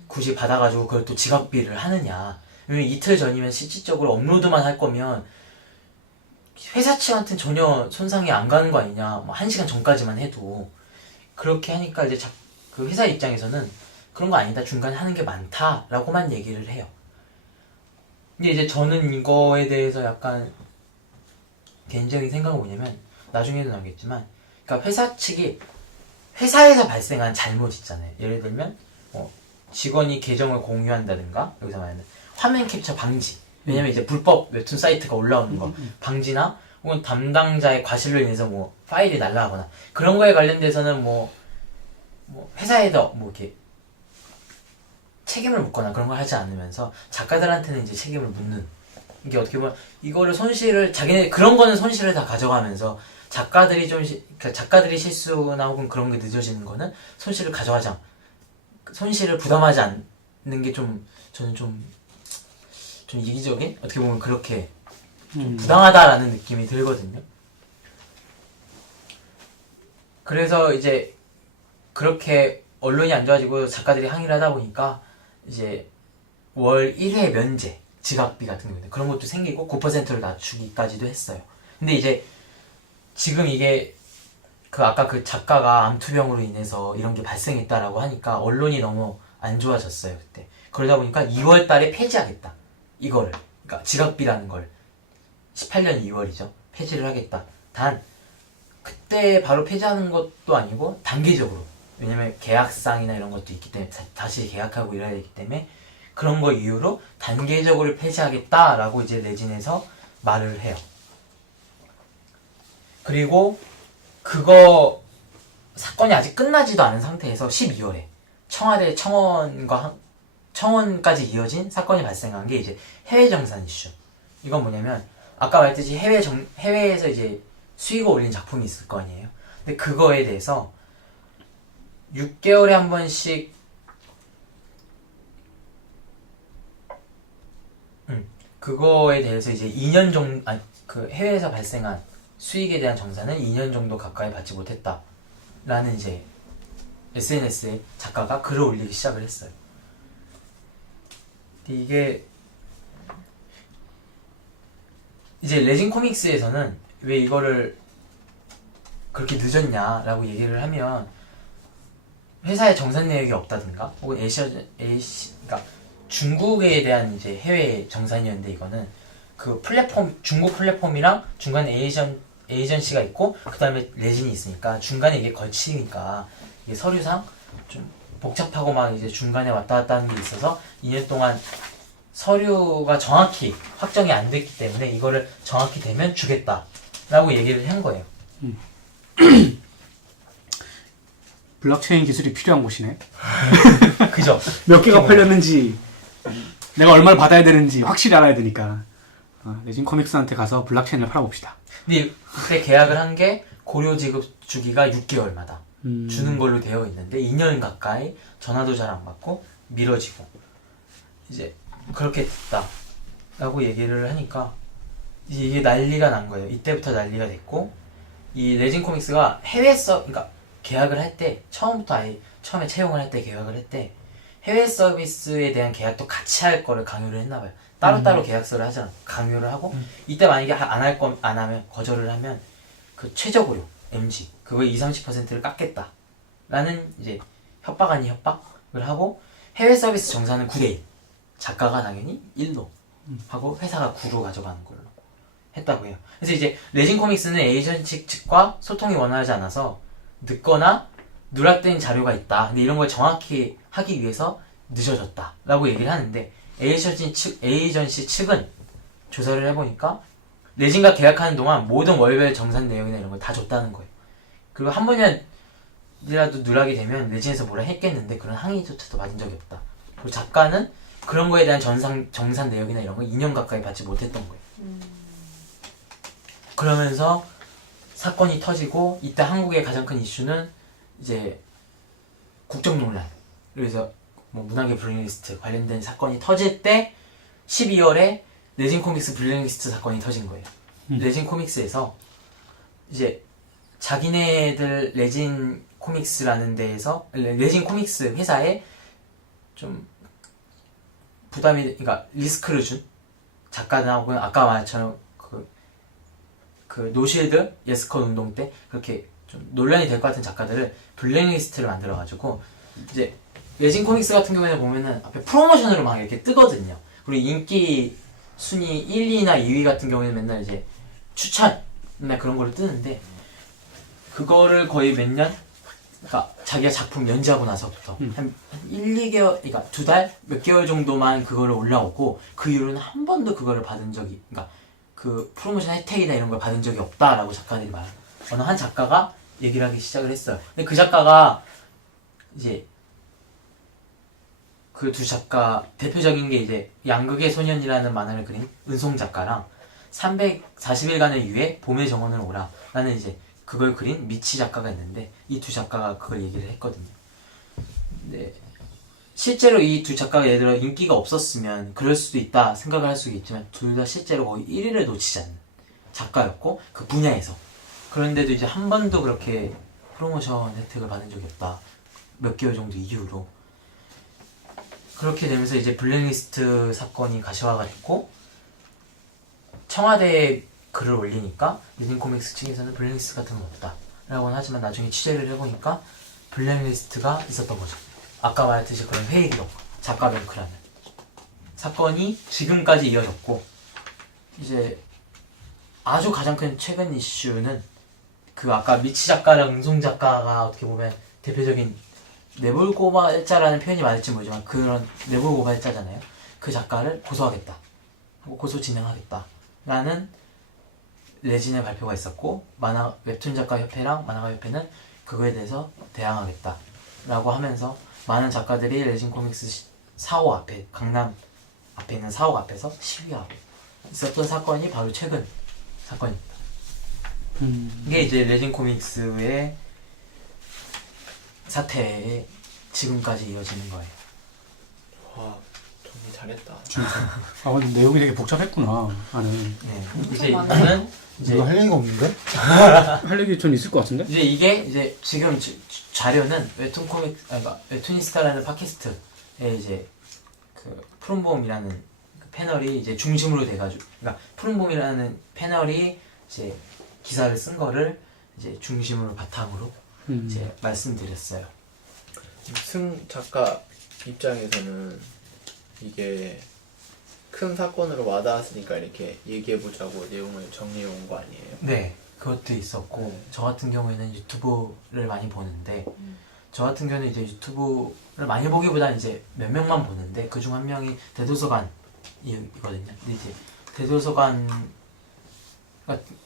굳이 받아가지고 그걸 또 지각비를 하느냐. 왜냐면 이틀 전이면 실질적으로 업로드만 할 거면 회사 측한테는 전혀 손상이 안 가는 거 아니냐. 뭐 1시간 전까지만 해도 그렇게 하니까 이제 그 회사 입장에서는 그런 거 아니다. 중간에 하는 게 많다라고만 얘기를 해요. 근데 이제 저는 이거에 대해서 약간 개인적인 생각은 뭐냐면 나중에도 나오겠지만 그러니까 회사 측이 회사에서 발생한 잘못 있잖아요. 예를 들면 직원이 계정을 공유한다든가 여기서 말하는 화면 캡처 방지. 왜냐면 이제 불법 웹툰 사이트가 올라오는 거 방지나 혹은 담당자의 과실로 인해서 뭐 파일이 날라가거나 그런 거에 관련돼서는 뭐 회사에도 뭐 이렇게 책임을 묻거나 그런 걸 하지 않으면서 작가들한테는 이제 책임을 묻는 이게 어떻게 보면 이거를 손실을 자기네 그런 거는 손실을 다 가져가면서 작가들이 그러니까 작가들이 실수나 혹은 그런 게 늦어지는 거는 손실을 부담하지 않는 게 저는 좀 이기적인 어떻게 보면 그렇게 좀 부당하다라는 느낌이 들거든요. 그래서 이제 그렇게 언론이 안 좋아지고 작가들이 항의를 하다 보니까 이제 월 1회 면제 지각비 같은 경우는 그런 것도 생기고 9%를 낮추기까지도 했어요. 근데 이제 지금 이게 아까 그 작가가 암투병으로 인해서 이런 게 발생했다라고 하니까 언론이 너무 안 좋아졌어요 그때. 그러다 보니까 2월 달에 폐지하겠다 이거를. 그러니까 지각비라는 걸 18년 2월이죠. 폐지를 하겠다. 단 그때 바로 폐지하는 것도 아니고 단계적으로. 왜냐면 계약상이나 이런 것도 있기 때문에 다시 계약하고 이래야 되기 때문에 그런 거 이유로 단계적으로 폐지하겠다라고 이제 레진에서 말을 해요. 그리고 그거 사건이 아직 끝나지도 않은 상태에서 12월에 청와대 청원까지 이어진 사건이 발생한 게 이제 해외 정산 이슈. 이건 뭐냐면 아까 말했듯이 해외에서 이제 수익을 올린 작품이 있을 거 아니에요. 근데 그거에 대해서 6개월에 한 번씩 그거에 대해서 이제 2년 정도 그 해외에서 발생한 수익에 대한 정산은 2년 정도 가까이 받지 못했다라는 이제 SNS에 작가가 글을 올리기 시작을 했어요. 이게 이제 레진 코믹스에서는 왜 이거를 그렇게 늦었냐라고 얘기를 하면 회사에 정산 내역이 없다든가 혹은 그러니까 중국에 대한 이제 해외 정산이었는데 이거는 그 플랫폼 중국 플랫폼이랑 중간에 에이전시가 있고 그 다음에 레진이 있으니까 중간에 이게 걸치니까 이게 서류상 좀 복잡하고 막 이제 중간에 왔다 갔다 하는 게 있어서 2년 동안 서류가 정확히 확정이 안 됐기 때문에 이거를 정확히 되면 주겠다라고 얘기를 한 거예요. 블록체인 기술이 필요한 곳이네. 그죠? 몇 개가 팔렸는지 내가 얼마를 받아야 되는지 확실히 알아야 되니까 레진 코믹스한테 가서 블록체인을 팔아봅시다. 근데 그때 계약을 한 게 고려 지급 주기가 6개월마다 주는 걸로 되어 있는데 2년 가까이 전화도 잘 안 받고 미뤄지고 이제 그렇게 됐다라고 얘기를 하니까 이게 난리가 난 거예요. 이때부터 난리가 됐고 이 레진 코믹스가 그러니까 계약을 할 때 처음에 채용을 할 때 계약을 할 때 해외 서비스에 대한 계약도 같이 할 거를 강요를 했나 봐요. 따로따로 계약서를 하잖아. 강요를 하고 이때 만약에 안 하면 거절을 하면 그 최저 고료 MG 그거 20-30%를 깎겠다 라는 이제 협박 아닌 협박을 하고 해외 서비스 정산은 9대1 작가가 당연히 1로 하고 회사가 9로 가져가는 걸로 했다고 해요. 그래서 이제 레진 코믹스는 에이전시 측과 소통이 원활하지 않아서 늦거나 누락된 자료가 있다. 근데 이런 걸 정확히 하기 위해서 늦어졌다 라고 얘기를 하는데 에이전시 측은 조사를 해보니까 레진과 계약하는 동안 모든 월별 정산 내역이나 이런 걸 다 줬다는 거예요. 그리고 한 번이라도 누락이 되면 레진에서 뭐라 했겠는데 그런 항의조차도 받은 적이 없다. 그리고 작가는 그런 거에 대한 정산 내역이나 이런 걸 2년 가까이 받지 못했던 거예요. 그러면서 사건이 터지고 이때 한국의 가장 큰 이슈는 이제 국정 논란. 그래서 뭐 문학의 블랙리스트 관련된 사건이 터질 때 12월에 레진 코믹스 블랙리스트 사건이 터진 거예요. 레진 코믹스에서 이제 자기네들 레진 코믹스라는 데에서 레진 코믹스 회사에 좀 부담이 그러니까 리스크를 준 작가들하고 아까 말처럼 그 노실드 예스컨 운동 때 그렇게 좀 논란이 될 것 같은 작가들을 블랙리스트를 만들어가지고 이제 레진 코믹스 같은 경우에는 보면은 앞에 프로모션으로 막 이렇게 뜨거든요. 그리고 인기 순위 1, 2나 2위 같은 경우에는 맨날 이제 추천이나 그런 걸로 뜨는데 그거를 거의 몇 년? 그러니까 자기가 작품 연재하고 나서부터 한 1, 2개월, 그러니까 2달? 몇 개월 정도만 그거를 올라오고 그 이후로는 한 번도 그거를 받은 적이 그러니까 그 프로모션 혜택이나 이런 걸 받은 적이 없다라고 작가들이 말해요. 어느 한 작가가 얘기를 하기 시작을 했어요. 근데 그 작가가 이제 그 두 작가 대표적인 게 이제 양극의 소년이라는 만화를 그린 은송 작가랑 340일간의 유예 봄의 정원을 오라 라는 이제 그걸 그린 미치 작가가 있는데 이 두 작가가 그걸 얘기를 했거든요. 근데 실제로 이 두 작가가 예를 들어 인기가 없었으면 그럴 수도 있다 생각을 할 수도 있지만 둘 다 실제로 거의 1위를 놓치지 않는 작가였고 그 분야에서 그런데도 이제 한 번도 그렇게 프로모션 혜택을 받은 적이 없다. 몇 개월 정도 이후로 그렇게 되면서 이제 블랙리스트 사건이 가시화가됐고 청와대에 글을 올리니까 레진 코믹스 측에서는 블랙리스트 같은 건 없다 라고는 하지만 나중에 취재를 해보니까 블랙리스트가 있었던 거죠. 아까 말했듯이 그런 회의 기록 작가 뱅크라는 사건이 지금까지 이어졌고 이제 아주 가장 큰 최근 이슈는 그 아까 미치 작가랑 은송 작가가 어떻게 보면 대표적인 내불고발자라는 표현이 맞을지 모르지만 그런 내불고발자잖아요. 그 작가를 고소하겠다 하고 고소 진행하겠다 라는 레진의 발표가 있었고 웹툰 작가 협회랑 만화가 협회는 그거에 대해서 대항하겠다 라고 하면서 많은 작가들이 레진 코믹스 4호 앞에 강남 앞에 있는 4호 앞에서 시위하고 있었던 사건이 바로 최근 사건입니다. 이게 이제 레진 코믹스의 사태에 지금까지 이어지는 거예요. 와 정리 잘했다. 아 근데 내용이 되게 복잡했구나. 나는 네. 엄청 이제 많아요. 이거는 이제 이거 할 얘기가 없는데? 할 얘기 좀 있을 것 같은데? 이제 이게 이제 지금 자료는 웹툰 코믹 그러니까 웹툰이스타라는 팟캐스트에 이제 그 푸른봄이라는 그 패널이 이제 중심으로 돼가지고 그러니까 푸른봄이라는 패널이 이제 기사를 쓴 거를 이제 중심으로 바탕으로 이제 말씀드렸어요. 승 작가 입장에서는 이게 큰 사건으로 와닿았으니까 이렇게 얘기해보자고 내용을 정리해 온 거 아니에요? 네, 그것도 있었고 저 같은 경우에는 유튜브를 많이 보는데 저 같은 경우는 이제 유튜브를 많이 보기보다는 이제 몇 명만 보는데 그중 한 명이 대도서관이거든요. 근데 이제 대도서관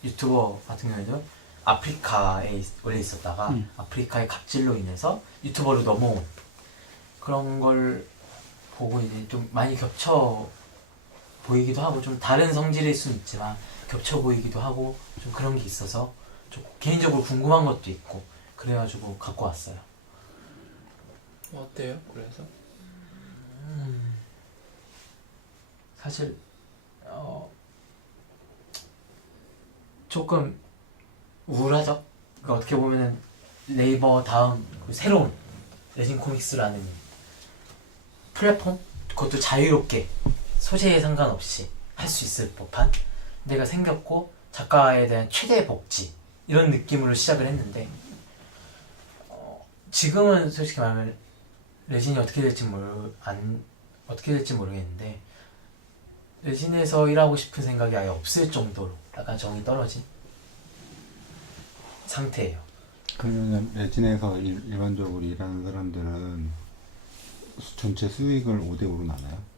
유튜버 같은 경우에는 아프리카에 원래 있었다가 아프리카의 갑질로 인해서 유튜버로 넘어온 그런 걸 보고 이제 좀 많이 겹쳐 보이기도 하고 좀 다른 성질일 수는 있지만 겹쳐 보이기도 하고 좀 그런 게 있어서 좀 개인적으로 궁금한 것도 있고 그래가지고 갖고 왔어요. 어때요? 그래서? 사실 조금 우울하죠. 그러니까 어떻게 보면은 네이버 다음 새로운 레진 코믹스라는 플랫폼 그것도 자유롭게 소재에 상관없이 할 수 있을 법한 데가 생겼고 작가에 대한 최대 복지 이런 느낌으로 시작을 했는데 지금은 솔직히 말하면 레진이 어떻게 될지 모르겠는데 레진에서 일하고 싶은 생각이 아예 없을 정도로 약간 정이 떨어진 상태예요. 그러면 레진에서 일반적으로 일하는 사람들은 전체 수익을 5대5로 나눠요?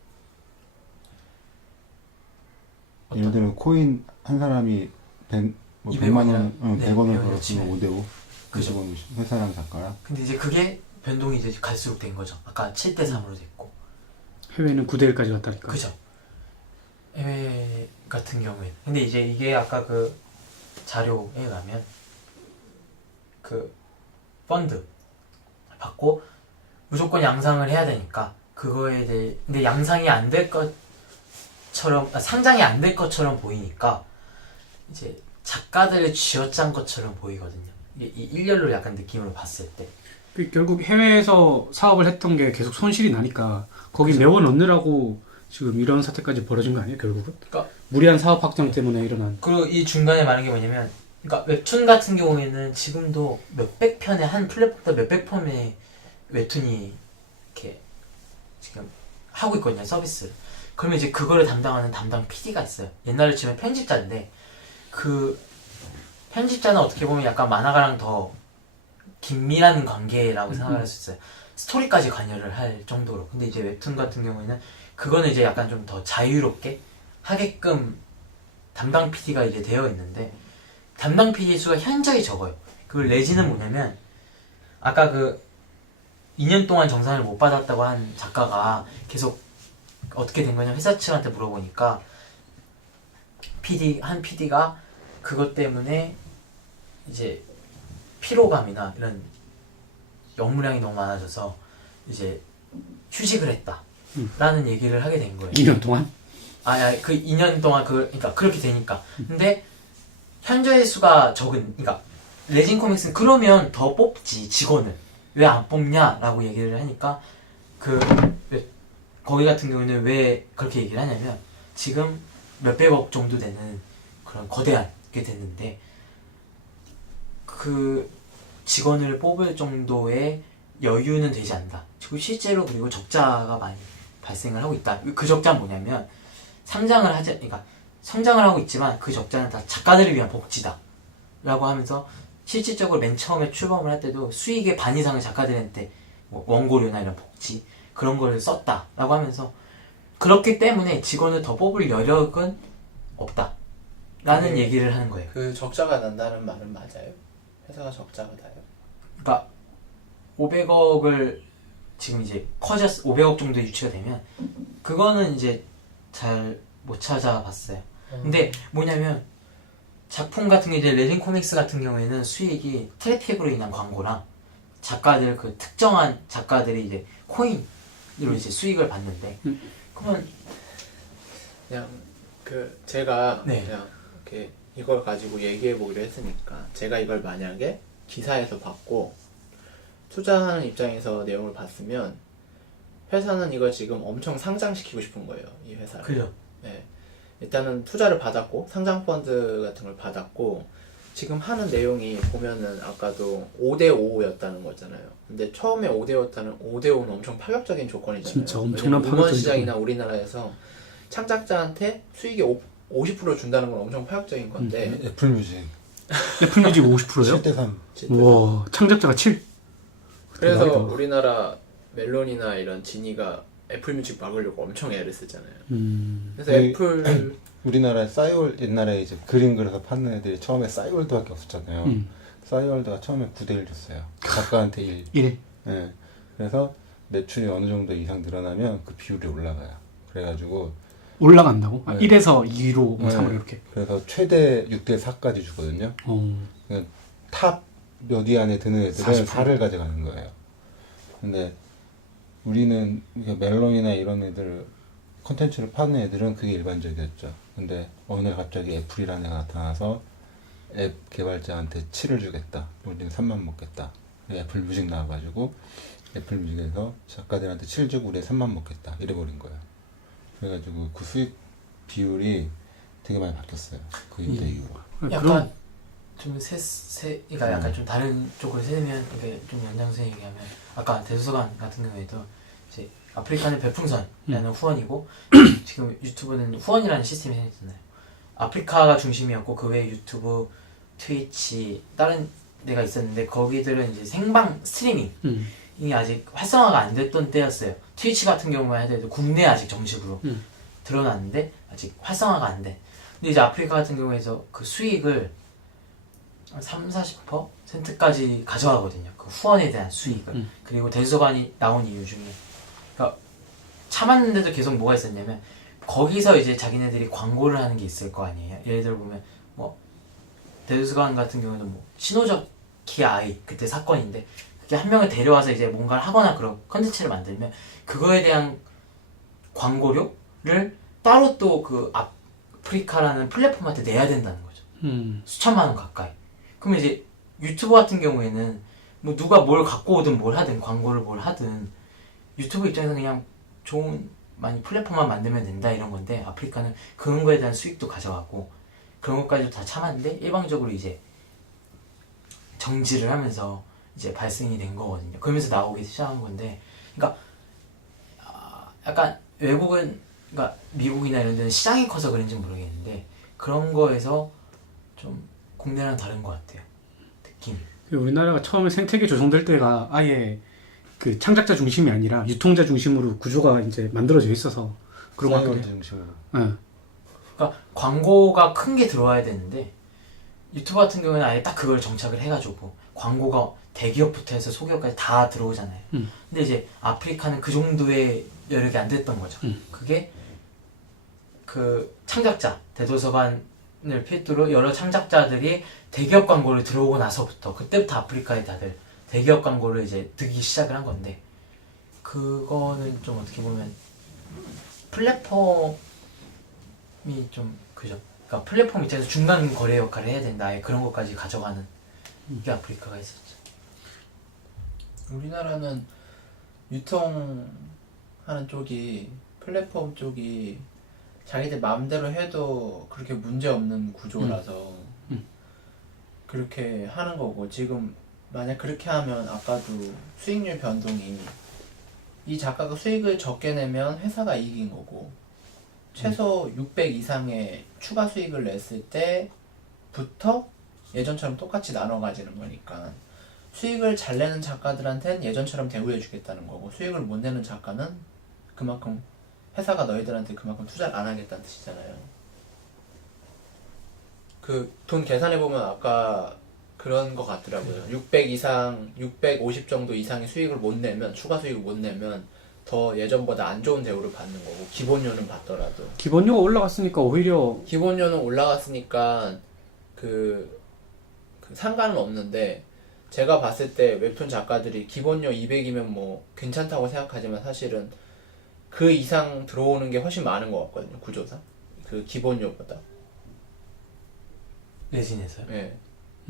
예를 들어 코인 한 사람이 100만 200원이나, 원, 네, 100원을 100원을 벌었으면 치면. 5대5. 그죠. 그건 회사랑 작가랑. 근데 이제 그게 변동이 이제 갈수록 된 거죠. 아까 7대3으로 됐고. 해외는 9대1까지 갔다니까. 그죠. 해외 같은 경우에는. 근데 이제 이게 아까 그 자료에 가면 그 펀드 받고 무조건 양상을 해야 되니까 그거에 대해 근데 양상이 안 될 것처럼 상장이 안 될 것처럼 보이니까 이제 작가들을 쥐어짠 것처럼 보이거든요. 이 일렬로 약간 느낌으로 봤을 때. 결국 해외에서 사업을 했던 게 계속 손실이 나니까 거기 메워 넣느라고 지금 이런 사태까지 벌어진 거 아니에요, 결국은? 그러니까 무리한 사업 확장 때문에 일어난. 그리고 이 중간에 말하는 게 뭐냐면 그러니까 웹툰 같은 경우에는 지금도 몇백 편의 한 플랫폼부터 몇백 편의 웹툰이 이렇게 지금 하고 있거든요, 서비스를. 그러면 이제 그거를 담당하는 담당 PD가 있어요. 옛날에 치면 편집자인데 그 편집자는 어떻게 보면 약간 만화가랑 더 긴밀한 관계라고 생각할 수 있어요. 스토리까지 관여를 할 정도로. 근데 이제 웹툰 같은 경우에는 그거는 이제 약간 좀 더 자유롭게 하게끔 담당 PD가 이제 되어 있는데 담당 PD 수가 현저히 적어요. 그 레진은 뭐냐면 아까 그 2년 동안 정산을 못 받았다고 한 작가가 계속 어떻게 된 거냐 회사 측한테 물어보니까 한 PD가 그것 때문에 이제 피로감이나 이런 업무량이 너무 많아져서 이제 휴직을 했다 라는 얘기를 하게 된 거예요. 2년 동안? 그 2년 동안 그러니까 그렇게 되니까. 근데 현저의 수가 적은, 그러니까 레진 코믹스는 그러면 더 뽑지 직원을 왜 안 뽑냐라고 얘기를 하니까 거기 같은 경우는 왜 그렇게 얘기를 하냐면 지금 몇백억 정도 되는 그런 거대한 게 됐는데 그 직원을 뽑을 정도의 여유는 되지 않는다. 그리고 실제로 그리고 적자가 많이 발생을 하고 있다. 그 적자는 뭐냐면 그러니까 성장을 하고 있지만 그 적자는 다 작가들을 위한 복지다 라고 하면서 실질적으로 맨 처음에 출범을 할 때도 수익의 반 이상을 작가들한테 뭐 원고료나 이런 복지 그런 걸 썼다 라고 하면서 그렇기 때문에 직원을 더 뽑을 여력은 없다 라는 얘기를 하는 거예요. 그 적자가 난다는 말은 맞아요? 회사가 적자가 나요? 그러니까 500억을 지금 이제 500억 정도 유치가 되면 그거는 이제 잘 못 찾아봤어요. 근데 뭐냐면 작품 같은 게 이제 레진 코믹스 같은 경우에는 수익이 트래픽으로 인한 광고랑 작가들 그 특정한 작가들이 이제 코인으로 이제 수익을 받는데 그러면 그냥 제가 네. 그냥 이렇게 이걸 가지고 얘기해 보기로 했으니까 제가 이걸 만약에 기사에서 봤고 투자하는 입장에서 내용을 봤으면 회사는 이걸 지금 엄청 상장시키고 싶은 거예요, 이 회사를. 그죠. 네. 일단은 투자를 받았고 상장 펀드 같은 걸 받았고 지금 하는 내용이 보면은 아까도 5대5였다는 거잖아요. 근데 처음에 5대5는 엄청 파격적인 조건이잖아요. 진짜 엄청난 음원 파격적인 시장이나 우리나라에서 창작자한테 수익의 50% 준다는 건 엄청 파격적인 건데 애플뮤직 애플뮤직 50%요? 7대3. 우와, 창작자가 7? 그래서 대박이다. 우리나라 멜론이나 이런 지니가 애플뮤직 막으려고 엄청 애를 쓰잖아요. 그래서 거의- 애플 우리나라에 싸이월 옛날에 이제 그림 그려서 파는 애들이 처음에 싸이월드밖에 없었잖아요. 싸이월드가 처음에 9대1 줬어요. 작가한테 1. 1. 예. 그래서 매출이 어느 정도 이상 늘어나면 그 비율이 올라가요. 그래가지고 올라간다고? 네. 1에서 2로 뭐 네. 3으로 이렇게. 그래서 최대 6대4까지 주거든요. 탑 몇 위 안에 드는 애들은 40%. 4를 가져가는 거예요. 근데 우리는 이게 멜론이나 이런 애들 컨텐츠를 파는 애들은 그게 일반적이었죠. 근데 어느 날 갑자기 애플이라는 애가 나타나서 앱 개발자한테 7을 주겠다. 우리는 3만 먹겠다. 애플 뮤직 나와가지고 애플 뮤직에서 작가들한테 7 주고 우리 3만 먹겠다. 이래버린 거예요. 그래가지고 그 수익 비율이 되게 많이 바뀌었어요. 그 이때 이후로. 약간 그럼 좀 그러니까 약간 좀 다른 쪽으로 세면 이게 좀 연장선 얘기하면 아까 대도서관 같은 경우에도 이제 아프리카는 별풍선이라는 후원이고 지금 유튜브는 후원이라는 시스템이 생겼잖아요. 아프리카가 중심이었고 그 외에 유튜브, 트위치 다른 데가 있었는데 거기들은 이제 생방 스트리밍 이 아직 활성화가 안 됐던 때였어요. 트위치 같은 경우만 해도 국내 아직 정식으로 드러났는데 아직 활성화가 안 돼. 근데 이제 아프리카 같은 경우에서 그 수익을 30-40%까지 가져가거든요. 그 후원에 대한 수익을. 그리고 대도서관이 나온 이유 중에 그러니까 참았는데도 계속 뭐가 있었냐면 거기서 이제 자기네들이 광고를 하는 게 있을 거 아니에요. 예를 들어 보면 뭐 대도서관 같은 경우는 뭐 신호저키 아이 그때 사건인데 그게 한 명을 데려와서 이제 뭔가를 하거나 그런 컨텐츠를 만들면 그거에 대한 광고료를 따로 또 그 아프리카라는 플랫폼한테 내야 된다는 거죠. 수천만 원 가까이. 그러면 이제 유튜브 같은 경우에는 뭐 누가 뭘 갖고 오든 뭘 하든 광고를 뭘 하든 유튜브 입장에서는 그냥 좋은 많이 플랫폼만 만들면 된다 이런 건데 아프리카는 그런 거에 대한 수익도 가져가고 그런 것까지도 다 참았는데 일방적으로 이제 정지를 하면서 이제 발생이 된 거거든요. 그러면서 나오기 시작한 건데 그러니까 약간 외국은 그러니까 미국이나 이런 데는 시장이 커서 그런지 모르겠는데 그런 거에서 좀 국내랑 다른 것 같아요. 느낌이. 우리나라가 처음에 생태계 조성될 때가 아예 그 창작자 중심이 아니라 유통자 중심으로 구조가 이제 만들어져 있어서 그런 것 같아요. 사이월드 중심으로. 네. 그러니까 광고가 큰 게 들어와야 되는데 유튜브 같은 경우는 아예 딱 그걸 정착을 해가지고 광고가 대기업부터 해서 소기업까지 다 들어오잖아요. 근데 이제 아프리카는 그 정도의 여력이 안 됐던 거죠. 그게 그 창작자 대도서관을 필두로 여러 창작자들이 대기업 광고를 들어오고 나서부터 그때부터 아프리카에 다들 대기업 광고를 이제 듣기 시작을 한 건데 그거는 좀 어떻게 보면 플랫폼이 좀 그죠. 그러니까 플랫폼 입장에서 중간 거래 역할을 해야 된다. 아예 그런 것까지 가져가는 게 아프리카가 있었죠. 우리나라는 유통하는 쪽이 플랫폼 쪽이 자기들 마음대로 해도 그렇게 문제 없는 구조라서 그렇게 하는 거고 지금 만약 그렇게 하면 아까도 수익률 변동이 이 작가가 수익을 적게 내면 회사가 이익인 거고 최소 600 이상의 추가 수익을 냈을 때부터 예전처럼 똑같이 나눠 가지는 거니까 수익을 잘 내는 작가들한테는 예전처럼 대우해 주겠다는 거고 수익을 못 내는 작가는 그만큼 회사가 너희들한테 그만큼 투자를 안 하겠다는 뜻이잖아요. 그 돈 계산해 보면 아까 그런 거 같더라고요. 600 이상, 650 정도 이상의 수익을 못 내면 추가 수익을 못 내면 더 예전보다 안 좋은 대우를 받는 거고 기본료는 받더라도 기본료가 올라갔으니까 오히려 기본료는 올라갔으니까 그 상관은 없는데 제가 봤을 때 웹툰 작가들이 기본료 200이면 뭐 괜찮다고 생각하지만 사실은 그 이상 들어오는 게 훨씬 많은 것 같거든요. 구조상 그 기본료보다. 레진에서요? 예.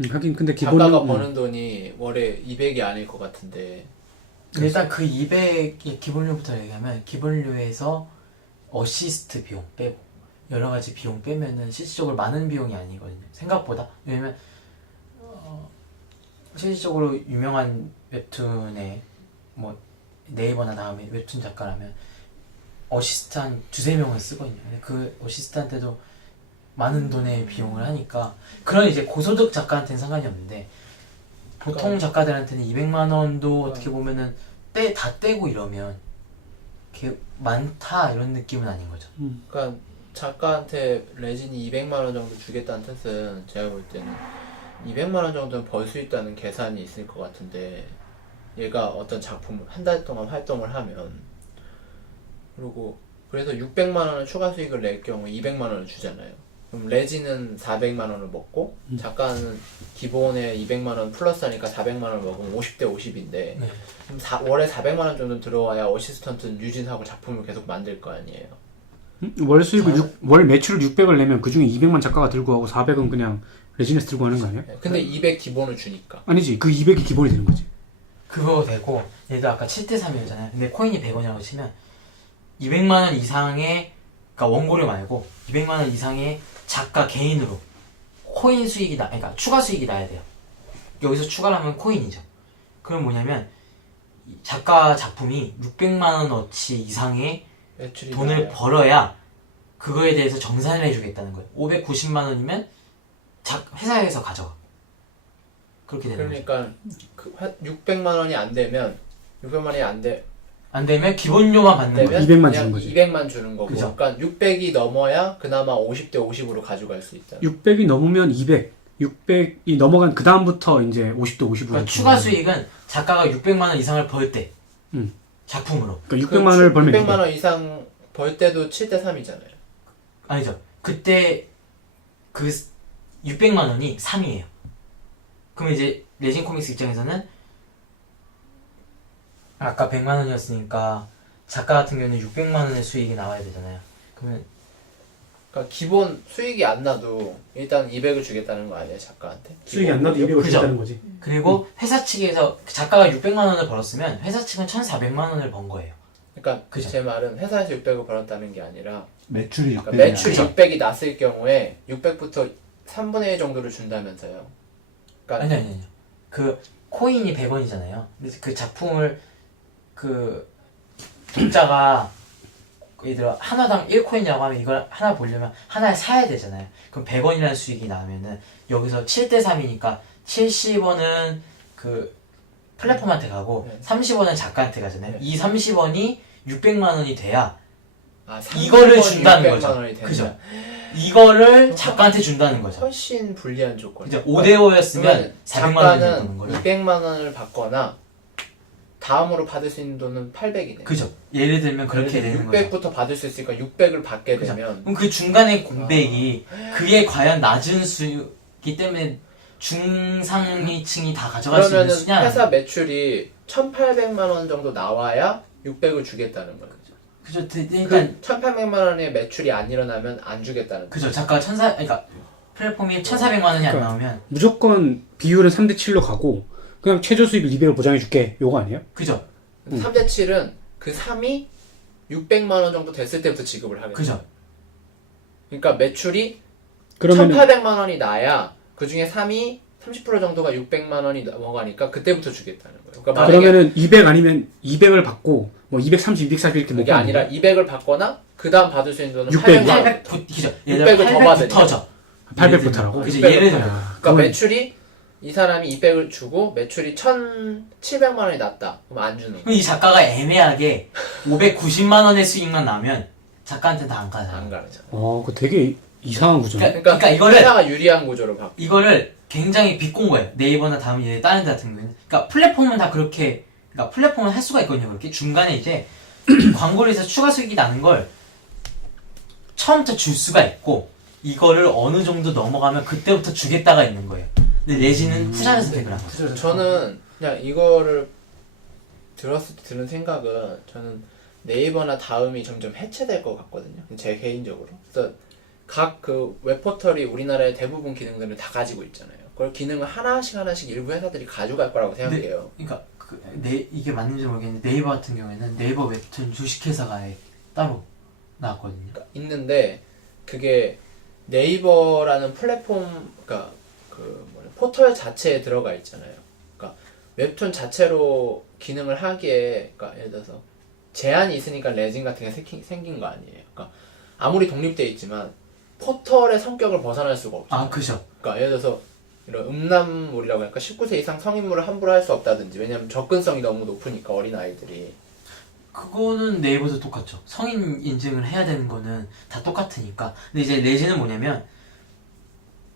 하긴 근데 작가가 기본료 버는 돈이 월에 200이 아닐 것 같은데 일단 그 200의 기본료부터 얘기하면 기본료에서 어시스트 비용 빼고 여러 가지 비용 빼면은 실질적으로 많은 비용이 아니거든요. 생각보다. 왜냐면 실질적으로 유명한 웹툰에 뭐 네이버나 다음에 웹툰 작가라면 어시스트 한 2-3명을 쓰거든요. 근데 그 어시스트한테도 많은 돈의 비용을 하니까 그런 이제 고소득 작가한테는 상관이 없는데 보통 작가들한테는 200만 원도 어떻게 보면은 다 떼고 이러면 이렇게 많다 이런 느낌은 아닌 거죠. 그러니까 작가한테 레진이 200만 원 정도 주겠다는 뜻은 제가 볼 때는 200만 원 정도는 벌 수 있다는 계산이 있을 것 같은데 얘가 어떤 작품을 한 달 동안 활동을 하면 그리고 그래서 600만 원을 추가 수익을 낼 경우에 200만 원을 주잖아요. 그럼 레진은 400만 원을 먹고 작가는 기본에 200만 원 플러스 하니까 400만 원을 먹으면 50대 50인데 네. 그럼 월에 400만 원 정도 들어와야 어시스턴트는 유진하고 작품을 계속 만들 거 아니에요. 월 수익을 월 매출을 600을 내면 그 중에 200만 작가가 들고 가고 400은 그냥 레지네스 들고 가는 거 아니야? 근데 200 기본을 주니까. 아니지. 그 200이 기본이 되는 거지. 그거 되고 얘도 아까 7대3이었잖아요. 근데 코인이 100원이라고 치면 200만 원 이상의 그러니까 원고료 말고 200만 원 이상의 작가 개인으로 코인 수익이 그러니까 추가 수익이 나야 돼요. 여기서 추가를 하면 코인이죠. 그럼 뭐냐면 이 작가 작품이 600만 원어치 이상의 매출이 돈을 나와요. 벌어야 그거에 대해서 정산을 해주겠다는 거예요. 590만 원이면 회사에서 가져가. 그렇게 되는 거죠. 그러니까 그 600만 원이 안 되면 600만 원이 안 되면 기본료만 받는 되면 거예요. 200만 그냥 주는 거지. 200만 주는 거고. 그죠. 그러니까 600이 넘어야 그나마 50대 50으로 가져갈 수 있다. 600이 넘으면 200, 600이 넘어간 그 다음부터 이제 50대 50으로. 그러니까 추가 수익은 작가가 600만 원 이상을 벌 때 작품으로. 그러니까 600만 원을 벌면 600만 200. 원 이상 벌 때도 7대 3이잖아요. 아니죠. 그때 그 600만 원이 3이에요. 그럼 이제 레진 코믹스 입장에서는 아까 100만 원이었으니까 작가 같은 경우는 600만 원의 수익이 나와야 되잖아요. 그러면 그러니까 기본 수익이 안 나도 일단 200을 주겠다는 거 아니에요, 작가한테? 수익이 안 나도 200을 그죠. 준다는 거지. 그리고 회사 측에서 작가가 600만 원을 벌었으면 회사 측은 1,400만 원을 번 거예요. 그러니까 그죠. 제 말은 회사에서 600을 벌었다는 게 아니라 매출이 600이 그러니까 매출이 그죠. 600이 났을 경우에 600부터 3분의 1 정도를 준다면서요. 그러니까 아니. 그 코인이 100원이잖아요. 근데 그 작품을 그 독자가 예를 들어 하나당 1코인이라고 하면 이걸 하나 보려면 하나를 사야 되잖아요. 그럼 100원이라는 수익이 나면은 여기서 7대 3이니까 70원은 그 플랫폼한테 가고 네. 30원은 작가한테 가잖아요. 네. 이 30원이 600만 원이 돼야 아, 이거를 30원 준다는 600만 거죠. 원이 된다. 그죠. 이거를 작가한테 준다는 거죠. 훨씬 불리한 조건. 이제 5대5였으면 400만 원이 작가는 줬다는 거예요. 200만 원을 받거나 다음으로 받을 수 있는 돈은 800이네. 그죠. 예를 들면 그렇게 되는 거죠. 600부터 받을 수 있으니까 600을 받게 그죠. 되면 그럼 그 중간의 공백이 그에 과연 낮은 수이기 때문에 중상위층이 다 가져갈 수 있는 그러면은 수냐? 회사 매출이 1,800만 원 정도 나와야 600을 주겠다는 거죠. 그죠. 일단 그 1,800만 원의 매출이 안 일어나면 안 주겠다는 거죠. 그죠. 작가 그러니까 플랫폼이 1,400만 원이 안 그러니까. 나오면 무조건 비율은 3대 7로 가고 그냥 최저 수익을 200을 보장해줄게. 요거 아니에요? 그죠. 3대 7은 그 3이 600만 원 정도 됐을 때부터 지급을 하겠죠. 그죠. 그러니까 매출이 그러면 1,800만 원이 나야 그 중에 3이 30% 정도가 600만 원이 넘어가니까 그때부터 주겠다는 거예요. 그러니까 만약에 그러면은 200 아니면 200을 받고 뭐 230, 240 이렇게 못 그게 받는 아니라 200을 받거나 그 다음 받을 수 있는 돈은 600. 800만 원. 800 그죠. 600을 더 받으니까. 800부터죠. 800부터라고? 그죠. 600 예를 부터. 들면 아, 그러니까 그건- 매출이 이 사람이 200을 주고 매출이 1,700만 원이 났다. 그럼 안 주는 거예요. 그럼 이 작가가 애매하게 590만 원의 수익만 나면 작가한테 다 안 안 가잖아요. 가르쳐. 그거 되게 이상한 구조네. 그러니까 이거를 회사가 유리한 구조로 바뀌어. 이거를 굉장히 비꼰 거예요. 네이버나 다음 얘 다른 데 같은 경우에는. 그러니까 플랫폼은 다 그렇게 그러니까 플랫폼은 할 수가 있거든요. 그렇게 중간에 이제 광고를 해서 추가 수익이 나는 걸 처음부터 줄 수가 있고 이거를 어느 정도 넘어가면 그때부터 주겠다가 있는 거예요. 근데 레지는 투자를 선택을 한 거죠. 저는 그냥 이거를 들었을 때 드는 생각은 저는 네이버나 다음이 점점 해체될 것 같거든요. 제 개인적으로. 그래서 각 그 웹포털이 우리나라의 대부분 기능들을 다 가지고 있잖아요. 그걸 기능을 하나씩 일부 회사들이 가져갈 거라고 생각해요. 그러니까 이게 맞는지 모르겠는데 네이버 같은 경우에는 네이버 웹툰 주식회사가 아예 따로 나왔거든요. 그러니까 있는데 그게 네이버라는 플랫폼, 그러니까 포털 자체에 들어가 있잖아요. 그러니까 웹툰 자체로 기능을 하기에, 그러니까 예를 들어서 제한이 있으니까 레진 같은 게 생긴 거 아니에요. 그러니까 아무리 독립돼 있지만 포털의 성격을 벗어날 수가 없잖아요. 아, 그죠. 그러니까 예를 들어서 이런 음란물이라고 할까 19세 이상 성인물을 함부로 할 수 없다든지, 왜냐면 접근성이 너무 높으니까 어린 아이들이. 그거는 네이버도 똑같죠. 성인 인증을 해야 되는 거는 다 똑같으니까. 근데 이제 레지는 뭐냐면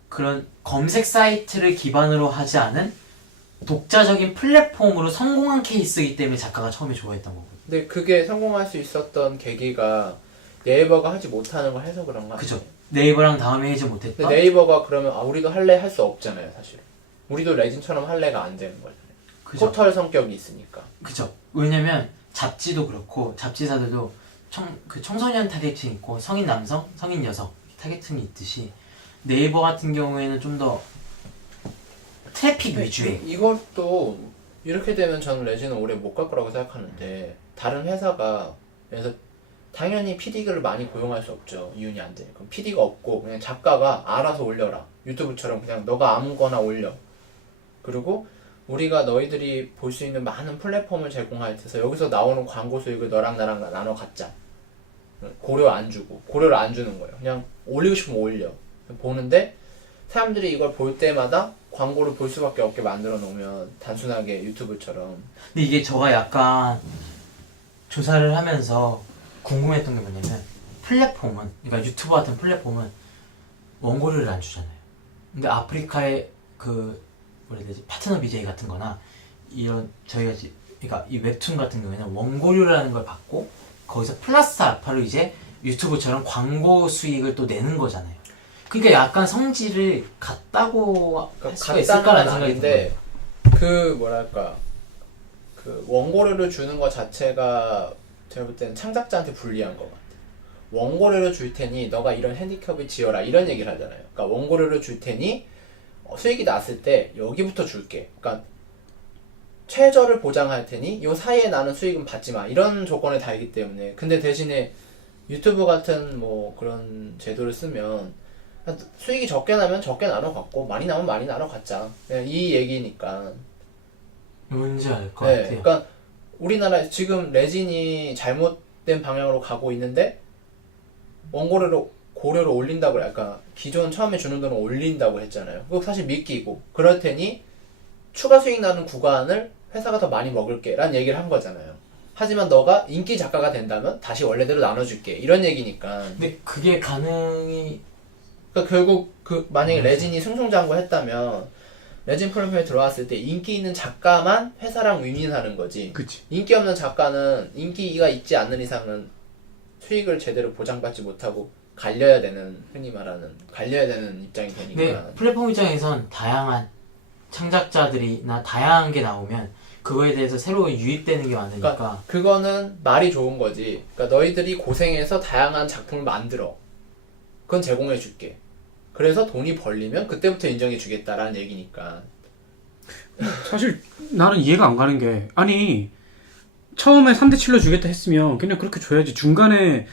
그런 검색 사이트를 기반으로 하지 않은 독자적인 플랫폼으로 성공한 케이스이기 때문에 작가가 처음에 좋아했던 거고. 근데 그게 성공할 수 있었던 계기가 네이버가 하지 못하는 걸 해서 그런 거 그죠. 아니에요? 네이버랑 다음에 하지 못했던. 근데 네이버가 그러면 우리도 할래 할 수 없잖아요, 사실. 우리도 레진처럼 할래가 안 되는 거잖아요. 그죠. 포털 성격이 있으니까. 그죠. 왜냐면 잡지도 그렇고 잡지사들도 청소년 타겟층 있고 성인 남성, 성인 여성 타겟층이 있듯이 네이버 같은 경우에는 좀 더 트래픽 위주의. 이것도 이렇게 되면 저는 레진은 오래 못 갈 거라고 생각하는데, 다른 회사가 그래서 당연히 PD를 많이 고용할 수 없죠. 이윤이 안 되니까. 그럼 PD가 없고 그냥 작가가 알아서 올려라. 유튜브처럼 그냥 너가 아무거나 올려. 그리고 우리가 너희들이 볼 수 있는 많은 플랫폼을 제공할 때서 여기서 나오는 광고 수익을 너랑 나랑 나눠 갖자. 고려 안 주고 고려를 안 주는 거예요. 그냥 올리고 싶으면 올려. 보는데 사람들이 이걸 볼 때마다 광고를 볼 수밖에 없게 만들어 놓으면 단순하게 유튜브처럼. 근데 이게 저가 약간 조사를 하면서 궁금했던 게 뭐냐면 플랫폼은 그러니까 유튜브 같은 플랫폼은 원고료를 안 주잖아요. 근데 아프리카의 그 뭐라 해야 되지 파트너 BJ 같은 거나 이런 저희가 그러니까 이 웹툰 같은 경우에는 원고료라는 걸 받고 거기서 플러스 알파로 이제 유튜브처럼 광고 수익을 또 내는 거잖아요. 그러니까 약간 성질을 같다고 할 수가 있을까라는 생각이 드는데 그 뭐랄까 그 원고료를 주는 것 자체가 제가 볼 때는 창작자한테 불리한 것 같아요. 원고료를 줄 테니 너가 이런 핸디캡을 지어라 이런 얘기를 하잖아요. 그러니까 원고료를 줄 테니 수익이 났을 때 여기부터 줄게. 그러니까 최저를 보장할 테니 요 사이에 나는 수익은 받지 마 이런 조건을 달기 때문에. 근데 대신에 유튜브 같은 뭐 그런 제도를 쓰면 수익이 적게 나면 적게 나눠 갖고 많이 나면 많이 나눠 갖자 이 얘기니까. 뭔지 알 것 네, 같아요. 그러니까 우리나라 지금 레진이 잘못된 방향으로 가고 있는데 원고료를 고료를 올린다고 약간 기존 처음에 주는 돈을 올린다고 했잖아요. 그거 사실 미끼고 그럴 테니 추가 수익 나는 구간을 회사가 더 많이 먹을게 라는 얘기를 한 거잖아요. 하지만 너가 인기 작가가 된다면 다시 원래대로 나눠줄게 이런 얘기니까. 근데 그게 가능이 그러니까 결국 그 만약에 레진이 승승장구했다면 레진 플랫폼에 들어왔을 때 인기 있는 작가만 회사랑 윈윈하는 거지. 그치. 인기 없는 작가는 인기가 있지 않는 이상은 수익을 제대로 보장받지 못하고 갈려야 되는, 흔히 말하는 갈려야 되는 입장이 되니까. 근데 플랫폼 입장에선 다양한 창작자들이나 다양한 게 나오면 그거에 대해서 새로 유입되는 게 많으니까. 그러니까 그거는 말이 좋은 거지. 그러니까 너희들이 고생해서 다양한 작품을 만들어. 그건 제공해 줄게. 그래서 돈이 벌리면 그때부터 인정해 주겠다라는 얘기니까. 사실 나는 이해가 안 가는 게, 아니 처음에 3대7로 주겠다 했으면 그냥 그렇게 줘야지. 중간에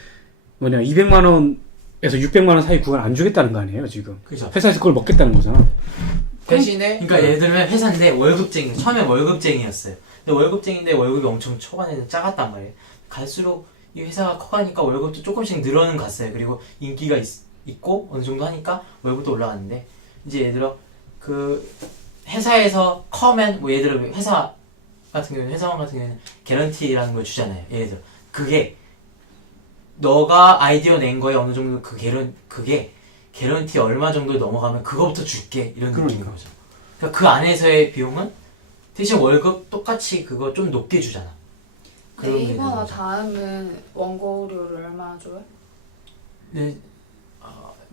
200만 원에서 600만 원 사이 구간 안 주겠다는 거 아니에요 지금. 그죠. 회사에서 그걸 먹겠다는 거잖아. 대신에 그러니까 예를 들면 회사인데 월급쟁이, 처음에 월급쟁이였어요. 근데 월급쟁이인데 월급이 엄청 초반에는 작았단 말이에요. 갈수록 이 회사가 커가니까 월급도 조금씩 늘어는 갔어요. 그리고 인기가 있고 어느 정도 하니까 월급도 올라갔는데, 이제 예를 들어 그 회사에서 커면 뭐 예를 들어 회사 같은 경우는, 회사원 같은 경우는 개런티라는 걸 주잖아요. 예를 들어 그게 너가 아이디어 낸 거에 어느 정도 그게 개런티 얼마 정도 넘어가면 그거부터 줄게 이런 느낌인 거죠. 그러니까 그 안에서의 비용은 대신 월급 똑같이 그거 좀 높게 주잖아. 그런 게 네이버나 되는 거죠. 다음은 원고료를 얼마나 줘요? 근데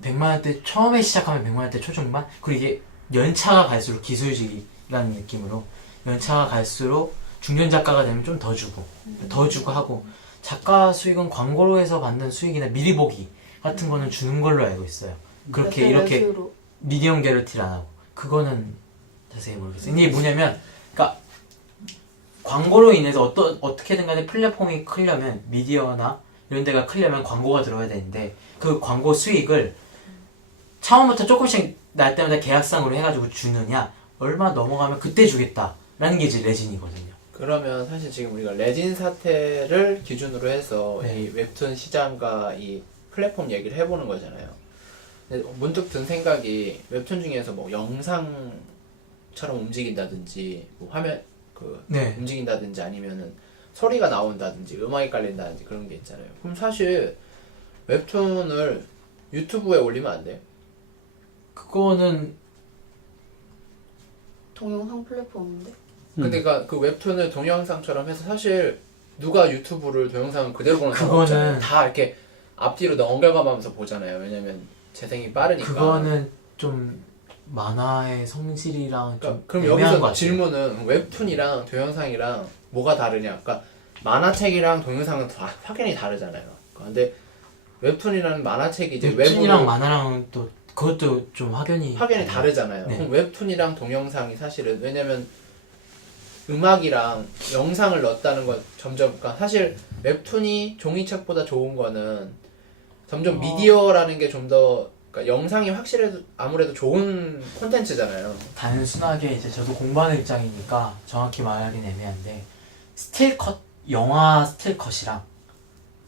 100만 원대 처음에 시작하면 100만 원대 초중반, 그리고 이게 연차가 갈수록 기술직이라는 느낌으로 연차가 갈수록 중견 작가가 되면 좀 더 주고 하고, 작가 수익은 광고로 해서 받는 수익이나 미리 보기 같은 거는 주는 걸로 알고 있어요. 그렇게 이렇게 몇으로? 미디엄 게러티를 안 하고, 그거는 자세히 모르겠어요. 이게 뭐냐면, 그러니까 광고로 인해서 어떻게든 간에 플랫폼이 크려면, 미디어나 이런 데가 크려면 광고가 들어야 되는데, 그 광고 수익을 처음부터 조금씩 날 때마다 계약상으로 해가지고 주느냐, 얼마 넘어가면 그때 주겠다라는 게 이제 레진이거든요. 그러면 사실 지금 우리가 레진 사태를 기준으로 해서 네. 이 웹툰 시장과 이 플랫폼 얘기를 해보는 거잖아요. 근데 문득 든 생각이, 웹툰 중에서 뭐 영상처럼 움직인다든지, 뭐 화면 네. 움직인다든지, 아니면은 소리가 나온다든지, 음악이 깔린다든지 그런 게 있잖아요. 그럼 사실 웹툰을 유튜브에 올리면 안 돼요? 그거는 동영상 플랫폼인데? 근데 그 웹툰을 동영상처럼 해서 사실 누가 유튜브를 동영상을 그대로 보는 사람 그거는- 없잖아요. 다 이렇게 앞뒤로 넘겨가면서 보잖아요. 왜냐면 재생이 빠르니까. 그거는 좀 만화의 성질이랑 좀 그러니까 그럼 애매한 것 여기서 같아요. 질문은 웹툰이랑 동영상이랑 뭐가 다르냐? 그러니까 만화책이랑 동영상은 다 확연히 다르잖아요. 근데 웹툰이라는 만화책이 이제 웹툰이랑 웹으로 만화랑 또 그것도 좀 확연히 다르잖아요. 네. 그럼 웹툰이랑 동영상이 사실은, 왜냐면 음악이랑 영상을 넣었다는 건 점점, 그러니까 사실 웹툰이 종이책보다 좋은 거는 점점 미디어라는 게 좀 더 그러니까 영상이 확실해도 아무래도 좋은 콘텐츠잖아요. 단순하게 이제 저도 공부하는 입장이니까 정확히 말하긴 애매한데 스틸컷, 영화 스틸컷이랑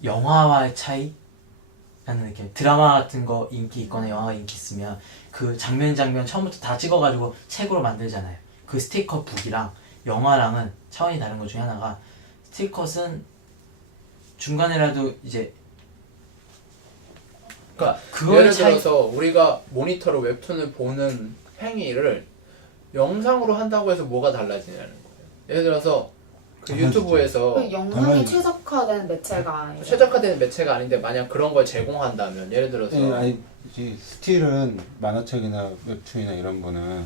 영화와의 차이? 라는 느낌. 드라마 같은 거 인기 있거나 영화가 인기 있으면 그 장면 처음부터 다 찍어가지고 책으로 만들잖아요. 그 스틸컷 북이랑 영화랑은 차원이 다른 것 중에 하나가 스틸컷은 중간에라도 이제 그러니까 그거의 예를 차이- 들어서 우리가 모니터로 웹툰을 보는 행위를 영상으로 한다고 해서 뭐가 달라지냐는 거예요. 예를 들어서 그 달라지죠. 유튜브에서 그 영상에 당연히. 최적화된 매체가 아니죠. 최적화된 매체가 아닌데 만약 그런 걸 제공한다면 예를 들어서 예, 아니 이제 스틸은 만화책이나 웹툰이나 이런 거는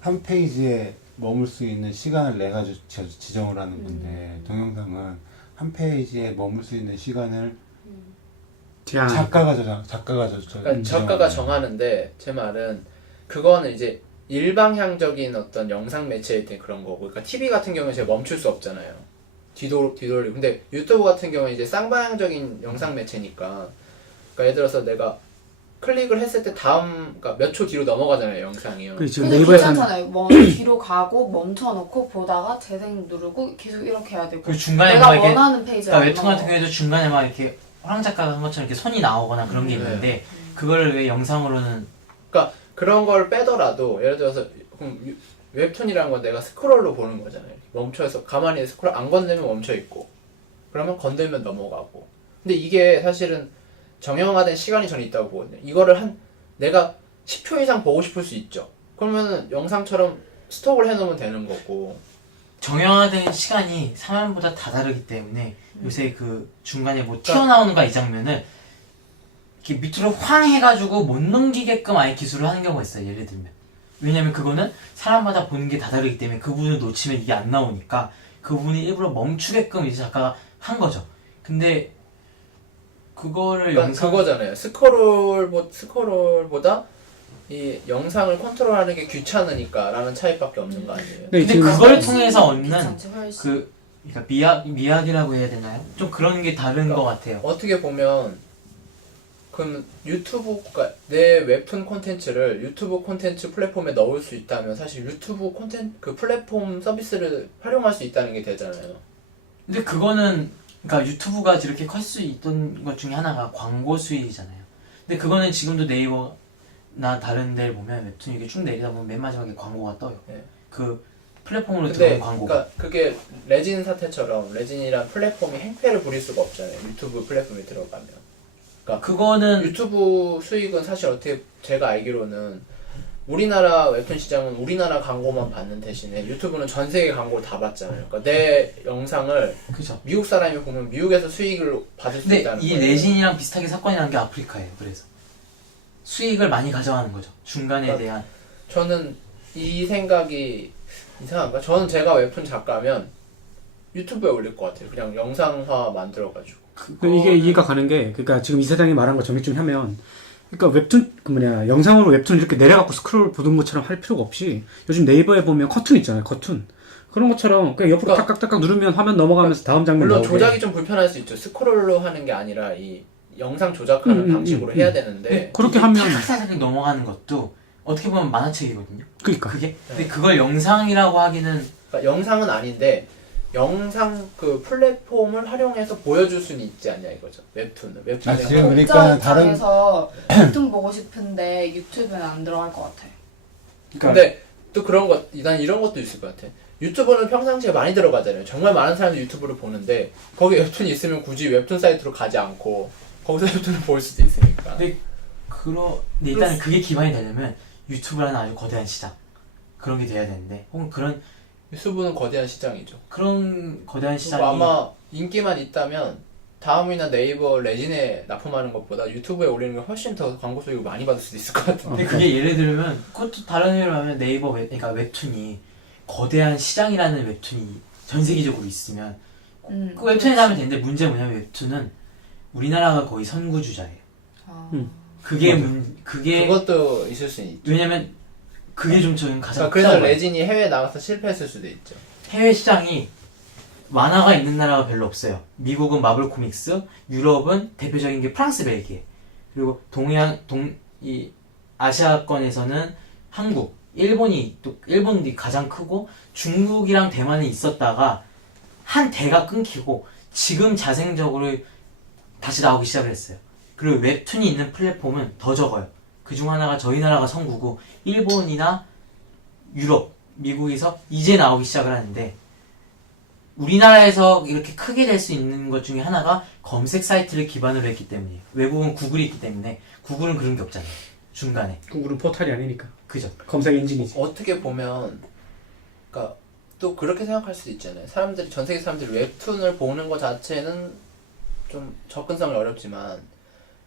한 페이지에 머물 수 있는 시간을 내가 지정을 하는 건데 동영상은 한 페이지에 머물 수 있는 시간을 제한. 작가가 그러니까 지정하는 작가가 거예요. 정하는데 제 말은 그거는 이제 일방향적인 어떤 영상 매체일 때 그런 거고, 그러니까 TV 같은 경우는 제가 멈출 수 없잖아요. 뒤돌리고. 근데 유튜브 같은 경우는 이제 쌍방향적인 영상 매체니까, 그러니까 예를 들어서 내가 클릭을 했을 때 다음, 그러니까 몇 초 뒤로 넘어가잖아요, 영상이요. 그 지금 근데 네이버에서는 괜찮잖아요. 뭐 뒤로 가고 멈춰놓고 보다가 재생 누르고 계속 이렇게 해야 되고 그 중간에 내가 막 이렇게 원하는 페이지를 그러니까 안 웹툰 같은 넘어. 경우에도 중간에 막 이렇게 화랑 작가가 한 것처럼 이렇게 손이 나오거나 그런 게 있는데 그거를 왜 영상으로는 그러니까 그런 걸 빼더라도 예를 들어서 그럼 웹툰이라는 건 내가 스크롤로 보는 거잖아요. 멈춰서 가만히 스크롤 안 건들면 멈춰 있고, 그러면 건들면 넘어가고. 근데 이게 사실은 정형화된 시간이 저는 있다고 보거든요. 이거를 내가 10초 이상 보고 싶을 수 있죠. 그러면은 영상처럼 스톱을 해놓으면 되는 거고. 정형화된 시간이 사람마다 다 다르기 때문에 요새 그 중간에 뭐 튀어나오는가 이 장면을 이렇게 밑으로 황 해가지고 못 넘기게끔 아예 기술을 하는 경우가 있어요. 예를 들면. 왜냐면 그거는 사람마다 보는 게 다 다르기 때문에 그 부분을 놓치면 이게 안 나오니까 그 부분이 일부러 멈추게끔 이제 작가가 한 거죠. 근데 그거를 그러니까 영상 그거잖아요. 스크롤보다 이 영상을 컨트롤하는 게 귀찮으니까라는 차이밖에 없는 거 아니에요? 네, 근데 지금 그걸 통해서 얻는 귀찮지, 훨씬. 그러니까 미학이라고 해야 되나요? 좀 그런 게 다른 것 같아요. 어떻게 보면 그럼 유튜브가 내 웹툰 콘텐츠를 유튜브 콘텐츠 플랫폼에 넣을 수 있다면 사실 유튜브 콘텐츠 그 플랫폼 서비스를 활용할 수 있다는 게 되잖아요. 근데 그거는 그러니까 유튜브가 이렇게 클 수 있던 것 중에 하나가 광고 수익이잖아요. 근데 그거는 지금도 네이버나 다른 데를 보면 웹툰 이게 쭉 내리다 보면 맨 마지막에 광고가 떠요. 네. 그 플랫폼으로 근데 들어온 광고가. 그러니까 그게 레진 사태처럼 레진이란 플랫폼이 행패를 부릴 수가 없잖아요. 유튜브 플랫폼에 들어가면. 그거는 유튜브 수익은 사실 어떻게 제가 알기로는 우리나라 웹툰 시장은 우리나라 광고만 받는 대신에 유튜브는 전 세계 광고를 다 받잖아요. 그러니까 내 영상을 그죠. 미국 사람이 보면 미국에서 수익을 받을 수 근데 있다는 이 거예요. 레진이랑 비슷하게 사건이 난 게 아프리카예요. 그래서 수익을 많이 가져가는 거죠. 중간에 그러니까 대한. 저는 이 생각이 이상한가? 저는 제가 웹툰 작가면 유튜브에 올릴 것 같아요. 그냥 영상화 만들어가지고. 이게 이해가 가는 게, 그러니까 지금 이 사장이 말한 거 정리 좀 하면, 그러니까 웹툰 영상으로 웹툰 이렇게 내려갖고 스크롤 보는 것처럼 할 필요가 없이 요즘 네이버에 보면 커툰 있잖아요. 커툰 그런 것처럼 그냥 옆으로 그러니까 딱딱딱 누르면 화면 넘어가면서 다음 장면 물론 나오게. 조작이 좀 불편할 수 있죠. 스크롤로 하는 게 아니라 이 영상 조작하는 방식으로 해야 되는데 그렇게 하면 살짝 넘어가는 것도 어떻게 보면 만화책이거든요. 그러니까 그게. 근데 그걸 영상이라고 하기는 그러니까 영상은 아닌데 영상 그 플랫폼을 활용해서 보여줄 수는 있지 않냐 이거죠. 웹툰은 아, 지금 영상. 그러니까 독자 다른- 입장에서 웹툰 보고 싶은데 유튜브는 안 들어갈 것 같아. 근데 또 그런 것, 난 이런 것도 있을 것 같아. 유튜브는 평상시에 많이 들어가잖아요. 정말 많은 사람들이 유튜브를 보는데 거기 웹툰이 있으면 굳이 웹툰 사이트로 가지 않고 거기서 웹툰을 볼 수도 있으니까. 근데 일단 그게 기반이 되려면 유튜브라는 아주 거대한 시장 그런 게 돼야 되는데 혹은 유튜브는 거대한 시장이죠. 그런 거대한 시장이 그리고 아마 인기만 있다면 다음이나 네이버 레진에 납품하는 것보다 유튜브에 올리는 게 훨씬 더 광고 수익을 많이 받을 수도 있을 것 같은데. 근데 그게 예를 들면 그것도 다른 의미로 하면 그러니까 웹툰이 거대한 시장이라는 웹툰이 전 세계적으로 있으면 그 웹툰에서 하면 되는데 문제는 뭐냐면 웹툰은 우리나라가 거의 선구주자예요. 아. 그게 맞아. 그것도 있을 수 있죠. 왜냐면 그게 좀 저는 가장 그래서 크다고 봐요. 레진이 해외에 나가서 실패했을 수도 있죠. 해외 시장이 만화가 있는 나라가 별로 없어요. 미국은 마블 코믹스, 유럽은 대표적인 게 프랑스, 벨기에. 그리고 이 아시아권에서는 한국, 일본이 가장 크고 중국이랑 대만이 있었다가 한 대가 끊기고 지금 자생적으로 다시 나오기 시작을 했어요. 그리고 웹툰이 있는 플랫폼은 더 적어요. 그중 하나가 저희 나라가 선구고 일본이나 유럽, 미국에서 이제 나오기 시작을 하는데 우리나라에서 이렇게 크게 될 수 있는 것 중에 하나가 검색 사이트를 기반으로 했기 때문이에요. 외국은 구글이 있기 때문에 구글은 그런 게 없잖아요. 중간에. 구글은 포털이 아니니까. 그죠. 검색 엔진이지. 어떻게 보면 그러니까 또 그렇게 생각할 수도 있잖아요. 전 세계 사람들이 웹툰을 보는 것 자체는 좀 접근성이 어렵지만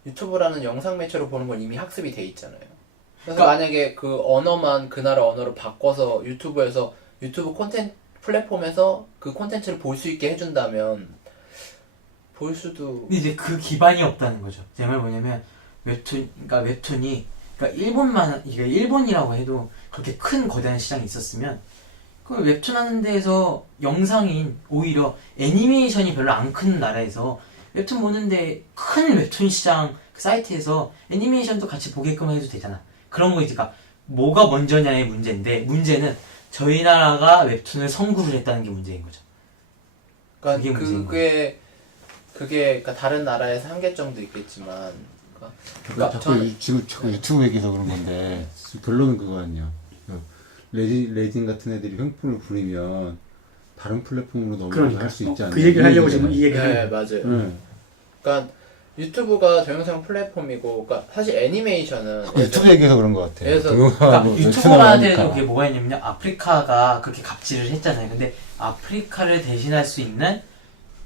유튜브라는 영상 매체로 보는 건 이미 학습이 돼 있잖아요. 그래서 그러니까- 만약에 그 언어만 그 나라 언어로 바꿔서 유튜브에서 유튜브 콘텐츠 플랫폼에서 그 콘텐츠를 볼 수 있게 해준다면 볼 수도. 근데 이제 그 기반이 없다는 거죠. 제 말 뭐냐면 웹툰이 일본이라고 해도 그렇게 큰 거대한 시장이 있었으면 그 웹툰 하는 데에서 영상인 오히려 애니메이션이 별로 안 큰 나라에서 웹툰 보는데 큰 웹툰 시장 그 사이트에서 애니메이션도 같이 보게끔 해도 되잖아. 그런 거 이제 뭐가 먼저냐의 문제인데 문제는 저희 나라가 웹툰을 선구를 했다는 게 문제인 거죠. 그게 문제인 그게 그러니까 다른 나라에서 한계점도 있겠지만 그러니까 지금 자꾸 유튜브 얘기해서 그런 건데 결론은 그거 아니야. 레진 같은 애들이 횡포를 부리면 다른 플랫폼으로 넘어가서 할 수 있지 않나. 그 얘기를 하려고 지금 이 얘기를 네, 하는 거야. 맞아요. 응. 그러니까 유튜브가 동영상 플랫폼이고, 그러니까 사실 애니메이션은 유튜브 얘기해서 그런 것 같아. 그래서 그러니까 유튜버한테도 그게 뭐가 있냐면 아프리카가 그렇게 갑질을 했잖아요. 근데 아프리카를 대신할 수 있는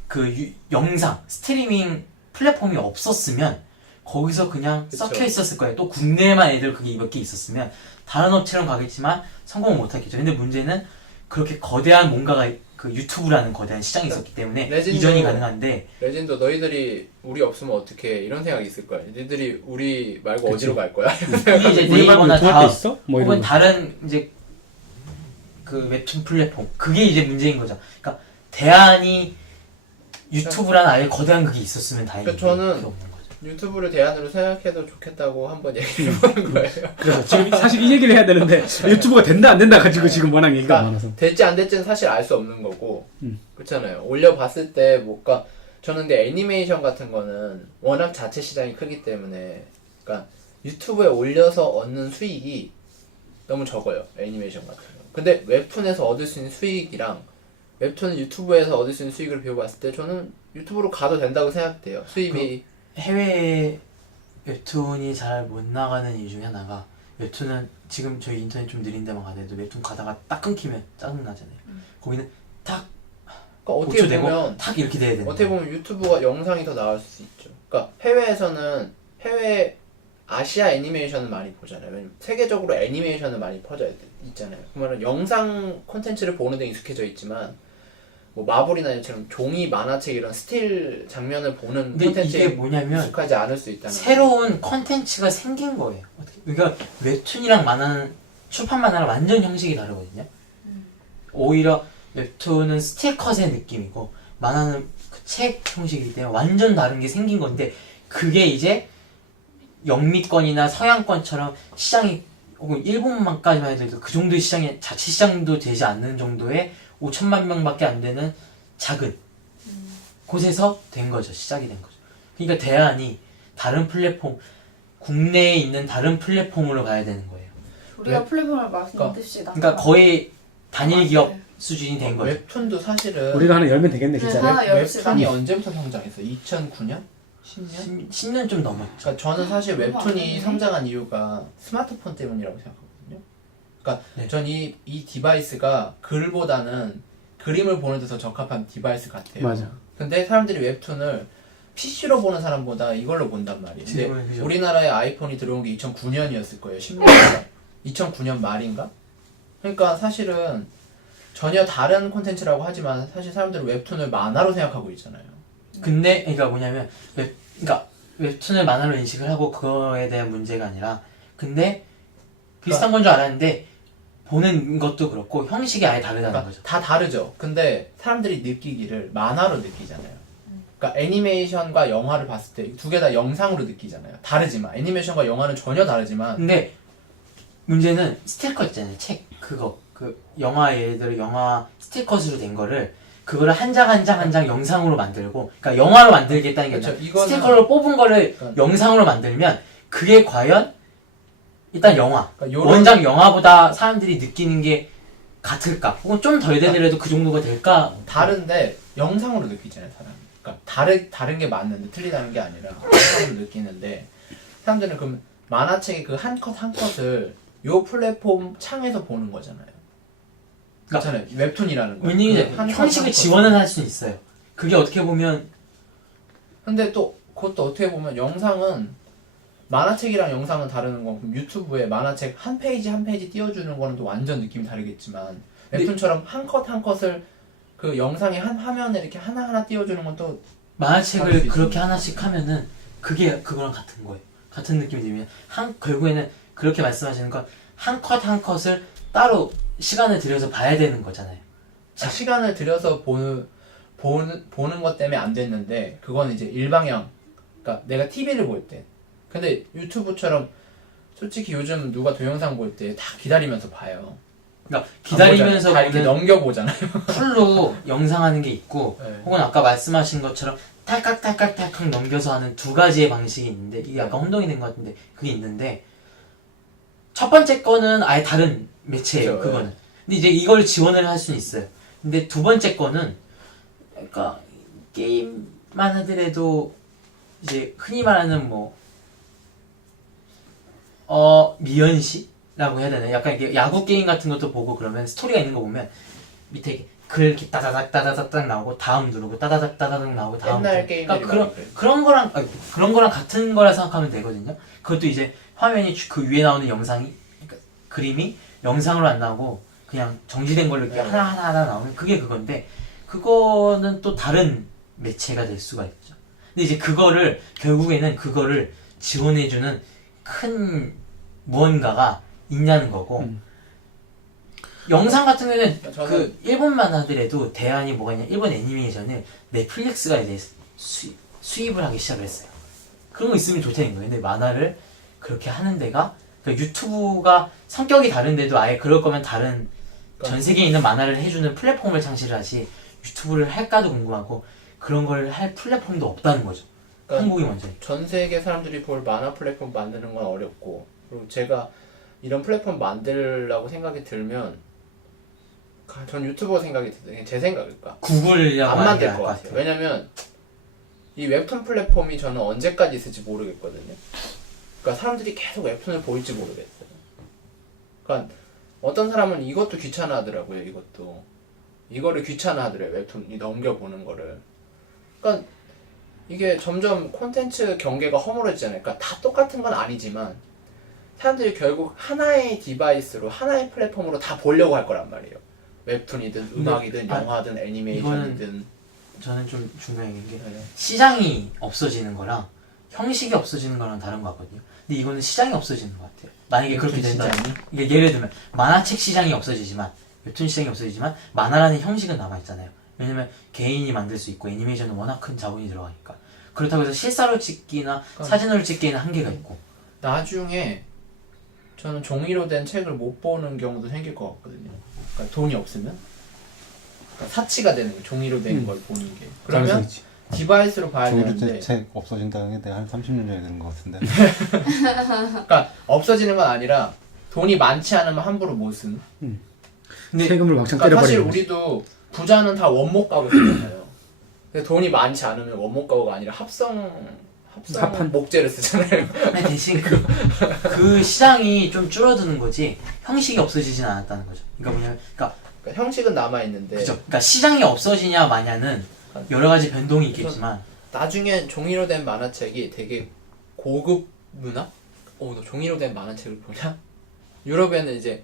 그 영상 스트리밍 플랫폼이 없었으면 거기서 그냥 그쵸. 썩혀 있었을 거예요. 또 국내에만 애들 그게 몇 개 있었으면 다른 업체랑 가겠지만 성공을 못 하겠죠. 근데 문제는 그렇게 거대한 뭔가가 그 유튜브라는 거대한 시장이 있었기 때문에 레진도- 이전이 가능한데 레진도 너희들이 우리 없으면 어떻게 이런 생각이 있을 거야. 너희들이 우리 말고 어디로 갈 거야? 이게 이제 우리 말고 네이버나 유튜브할 때 있어? 뭐 혹은 이런 거. 다른 이제 그 웹툰 플랫폼 그게 이제 문제인 거죠. 그러니까 대안이 유튜브라는 아예 거대한 그게 있었으면 다행인데 그러니까 저는 그게 없는 거죠. 유튜브를 대안으로 생각해도 좋겠다고 한번 얘기해보는 거예요. 그래서 지금 사실 이 얘기를 해야 되는데 유튜브가 된다 안 된다 가지고 지금 워낙 얘기가 그러니까 많아서. 될지 안 될지는 사실 알 수 없는 거고, 음. 그렇잖아요. 올려봤을 때 뭔가 저는 근데 애니메이션 같은 거는 워낙 자체 시장이 크기 때문에, 그러니까 유튜브에 올려서 얻는 수익이 너무 적어요. 애니메이션 같은 거. 근데 웹툰에서 얻을 수 있는 수익이랑 웹툰은 유튜브에서 얻을 수 있는 수익을 비교봤을 때 저는 유튜브로 가도 된다고 생각돼요. 수입이. 해외 웹툰이 잘 못 나가는 이유 중에 하나가 웹툰은 지금 저희 인터넷 좀 느린 데만 가더라도 웹툰 가다가 딱 끊기면 짜증나잖아요. 거기는 딱 그러니까 어떻게 고쳐되고 보면 딱 이렇게 돼야 되는 어떻게 거예요. 보면 유튜브가 영상이 더 나을 수 있죠. 그러니까 해외에서는 아시아 애니메이션을 많이 보잖아요. 왜냐면 세계적으로 애니메이션은 많이 퍼져 있잖아요. 그러면 영상 콘텐츠를 보는 데 익숙해져 있지만 뭐 마블이나 이처럼 종이 만화책 이런 스틸 장면을 보는 근데 이게 콘텐츠에 뭐냐면 익숙하지 않을 수 있다는 새로운 컨텐츠가 생긴 거예요. 그러니까 웹툰이랑 만화는 출판 만화랑 완전 형식이 다르거든요. 오히려 웹툰은 스틸컷의 느낌이고 만화는 그 책 형식이기 때문에 완전 다른 게 생긴 건데 그게 이제 영미권이나 서양권처럼 시장이 혹은 일본만까지만 해도 그 정도의 시장이 자체 시장도 되지 않는 정도의 5천만 명밖에 안 되는 작은 곳에서 된 거죠. 시작이 된 거죠. 그러니까 대안이 다른 플랫폼, 국내에 있는 다른 플랫폼으로 가야 되는 거예요. 우리가 플랫폼을 만듭시다. 그러니까 거의 단일 기업 네. 수준이 된 거죠. 웹툰도 사실은 우리가 하나 열면 되겠네 네, 진짜. 하나 엽시다. 웹툰이 언제부터 성장했어? 2009년? 10년? 10년 좀 넘었죠. 그러니까 저는 사실 너무 안 웹툰이 됐네. 성장한 이유가 스마트폰 때문이라고 생각하거든요. 그러니까 네. 전 이 디바이스가 글보다는 그림을 보는 데 더 적합한 디바이스 같아요. 맞아. 근데 사람들이 웹툰을 PC로 보는 사람보다 이걸로 본단 말이에요. 근데 지금은 그죠. 우리나라에 아이폰이 들어온 게 2009년이었을 거예요. 10년인가? 2009년 말인가? 그러니까 사실은 전혀 다른 콘텐츠라고 하지만 사실 사람들은 웹툰을 만화로 생각하고 있잖아요. 근데 그러니까 뭐냐면 그러니까 웹툰을 만화로 인식을 하고 그거에 대한 문제가 아니라 근데 비슷한 건 줄 알았는데 보는 것도 그렇고 형식이 아예 다르다는 그러니까 거죠. 다 다르죠. 근데 사람들이 느끼기를 만화로 느끼잖아요. 그러니까 애니메이션과 영화를 봤을 때 두 개 다 영상으로 느끼잖아요. 다르지만 애니메이션과 영화는 전혀 다르지만 근데 문제는 스티커 있잖아요. 책 그거 그 영화 예를 들어 영화 스티커스로 된 거를 그거를 한 장 한 장 한 장 영상으로 만들고 그러니까 영화로 만들겠다는 게 그렇죠. 아니라 이거는 스티커로 뽑은 거를 그러니까 영상으로 만들면 그게 과연 일단 영화 그러니까 요런- 원작 영화보다 사람들이 느끼는 게 같을까? 혹은 좀 덜 되더라도 그 정도가 될까? 다른데 영상으로 느끼잖아요, 사람이. 그러니까 다른 게 맞는데 틀리다는 게 아니라 영상으로 느끼는데 사람들은 그럼 만화책의 그 한 컷 한 컷을 요 플랫폼 창에서 보는 거잖아요. 그렇잖아요. 웹툰이라는 거. 왜냐면 한 컷, 형식을 한 컷. 지원은 할 수는 있어요. 그게 어떻게 보면 근데 또 그것도 어떻게 보면 영상은 만화책이랑 영상은 다르는 건 그럼 유튜브에 만화책 한 페이지 한 페이지 띄워주는 거는 또 완전 느낌이 다르겠지만 웹툰처럼 한 컷 한 컷을 그 영상의 한 화면에 이렇게 하나하나 띄워주는 건 또 만화책을 그렇게 하나씩 하면은 그게 그거랑 같은 거예요. 같은 느낌이 들면 결국에는 그렇게 말씀하시는 건 한 컷 한 컷을 따로 시간을 들여서 봐야 되는 거잖아요. 시간을 들여서 보는 것 때문에 안 됐는데 그건 이제 일방향. 그러니까 내가 TV를 볼 때. 근데 유튜브처럼 솔직히 요즘 누가 동영상 볼 때 다 기다리면서 봐요. 그러니까 기다리면서 다 이렇게 보는 넘겨보잖아요. 풀로 영상하는 게 있고 네. 혹은 아까 말씀하신 것처럼 탈칵탈칵탈칵 넘겨서 하는 두 가지의 방식이 있는데 이게 약간 혼동이 된 것 같은데 그게 있는데 첫 번째 거는 아예 다른 매체예요. 그렇죠. 그거는. 근데 이제 이걸 지원을 할 수는 있어요. 근데 두 번째 거는 그러니까 게임만 하더라도 이제 흔히 말하는 미연시라고 해야 되나? 약간 이게 야구 게임 같은 것도 보고 그러면 스토리가 있는 거 보면 밑에 이렇게 글 이렇게 따다닥 따다닥 나오고 다음 누르고 따다닥 따다닥 나오고 다음 옛날 누르고. 게임들이 그러니까 많이 그래요. 그런 거랑 같은 거라 생각하면 되거든요. 그것도 이제 화면이 그 위에 나오는 영상이 그러니까 그림이 영상으로 안 나오고 그냥 정지된 걸로 이렇게 네. 하나 나오면 그게 그건데 그거는 또 다른 매체가 될 수가 있죠. 근데 이제 결국에는 그거를 지원해주는 큰 무언가가 있냐는 거고 영상 같은 경우에는 저는- 그 일본만 하더라도 대안이 뭐가 있냐 일본 애니메이션을 넷플릭스가 이제 수입을 하기 시작을 했어요. 그런 거 있으면 좋다는 거예요. 근데 만화를 그렇게 하는 데가 그러니까 유튜브가 성격이 다른데도 아예 그럴 거면 다른 전 세계에 있는 만화를 해주는 플랫폼을 창시를 하지 유튜브를 할까도 궁금하고 그런 걸 할 플랫폼도 없다는 거죠. 그러니까 한국이 먼저. 전 세계 사람들이 볼 만화 플랫폼 만드는 건 어렵고 그리고 제가 이런 플랫폼 만들라고 생각이 들면 전 유튜버 생각이 들어요. 제 생각일까? 구글이라고 안 하는 만들 게 나을 것 것 같아요. 같아요. 왜냐면 이 웹툰 플랫폼이 저는 언제까지 있을지 모르겠거든요. 그러니까 사람들이 계속 웹툰을 볼지 모르겠어요. 그러니까 어떤 사람은 이것도 귀찮아하더라고요. 이거를 귀찮아하더래요. 웹툰이 넘겨보는 거를. 그러니까 이게 점점 콘텐츠 경계가 허물어지잖아요. 그러니까 다 똑같은 건 아니지만 사람들이 결국 하나의 디바이스로 하나의 플랫폼으로 다 보려고 할 거란 말이에요. 웹툰이든 음악이든 영화든 애니메이션이든 저는 좀 중요한 게 네. 시장이 없어지는 거랑 형식이 없어지는 거랑 다른 거 같거든요. 근데 이거는 시장이 없어지는 것 같아요. 만약에 그렇게 웹툰 된다면 이게 예를 들면 만화책 시장이 없어지지만 웹툰 시장이 없어지지만 만화라는 형식은 남아있잖아요. 왜냐면 개인이 만들 수 있고 애니메이션은 워낙 큰 자본이 들어가니까 그렇다고 해서 실사로 찍기나 사진으로 찍기에는 한계가 있고 나중에 저는 종이로 된 책을 못 보는 경우도 생길 것 같거든요. 그러니까 돈이 없으면 그러니까 사치가 되는 거예요. 종이로 된 걸 보는 게. 그러면 디바이스로 봐야 되는데 종이로 책 없어진다는 게 내가 한 30년 전에 되는 것 같은데. 그러니까 없어지는 건 아니라 돈이 많지 않으면 함부로 못 쓴. 근데 세금을 막창 그러니까 사실 때려버리는 거지. 우리도 부자는 다 원목 가구잖아요. 근데 돈이 많지 않으면 원목 가구가 아니라 합성 목재를 쓰잖아요. 근데 대신 그 시장이 좀 줄어드는 거지 형식이 없어지진 않았다는 거죠. 그러니까 뭐냐면 그러니까 형식은 남아 있는데 그죠. 그러니까 시장이 없어지냐 마냐는 여러 가지 변동이 있겠지만 나중엔 종이로 된 만화책이 되게 고급 문화? 너 종이로 된 만화책을 보냐? 유럽에는 이제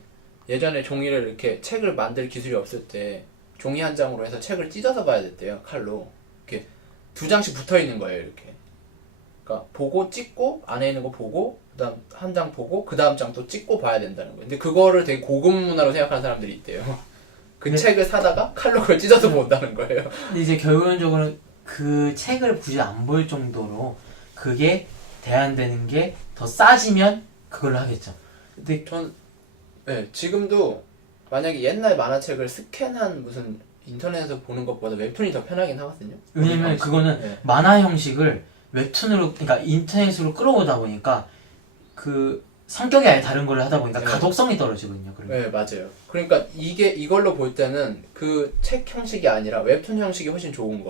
예전에 종이를 이렇게 책을 만들 기술이 없을 때 종이 한 장으로 해서 책을 찢어서 봐야 됐대요. 칼로. 이렇게 두 장씩 붙어 있는 거예요. 이렇게. 그러니까 보고 찍고 안에 있는 거 보고 그다음 한 장 보고 그 다음 장 또 찍고 봐야 된다는 거예요. 근데 그거를 되게 고급 문화로 생각하는 사람들이 있대요. 그 네. 책을 사다가 칼로 그걸 찢어서 본다는 거예요. 근데 이제 결론적으로 그 책을 굳이 안 볼 정도로 그게 대안되는 게 더 싸지면 그걸로 하겠죠. 근데 전 네, 지금도 만약에 옛날 만화책을 스캔한 무슨 인터넷에서 보는 것보다 웹툰이 더 편하긴 하거든요. 왜냐면 그거는 네. 만화 형식을 웹툰으로, 그러니까 인터넷으로 끌어오다 보니까 그 성격이 아예 다른 걸 하다 보니까 네. 가독성이 떨어지거든요. 그러면. 네, 맞아요. 그러니까 이걸로 볼 때는 그 책 형식이 아니라 웹툰 형식이 훨씬 좋은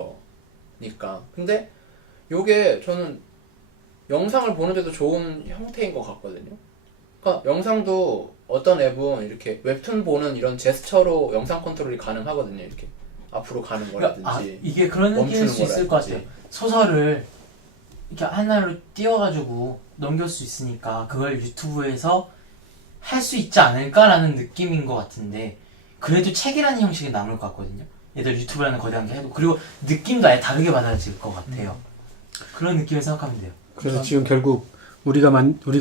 거니까. 근데 요게 저는 영상을 보는데도 좋은 형태인 것 같거든요. 그러니까 영상도 어떤 앱은 이렇게 웹툰 보는 이런 제스처로 영상 컨트롤이 가능하거든요. 이렇게 앞으로 가는 거라든지 그러니까 이게 그런 느낌일 멈추는 수 있을 것 거라든지. 같아요. 소설을 이렇게 하나로 띄워가지고 넘길 수 있으니까 그걸 유튜브에서 할 수 있지 않을까라는 느낌인 것 같은데, 그래도 책이라는 형식이 남을 것 같거든요. 얘들 유튜브라는 거대한 게 해도. 그리고 느낌도 아예 다르게 받아질 것 같아요. 그런 느낌을 생각하면 돼요. 그래서 지금 결국 우리가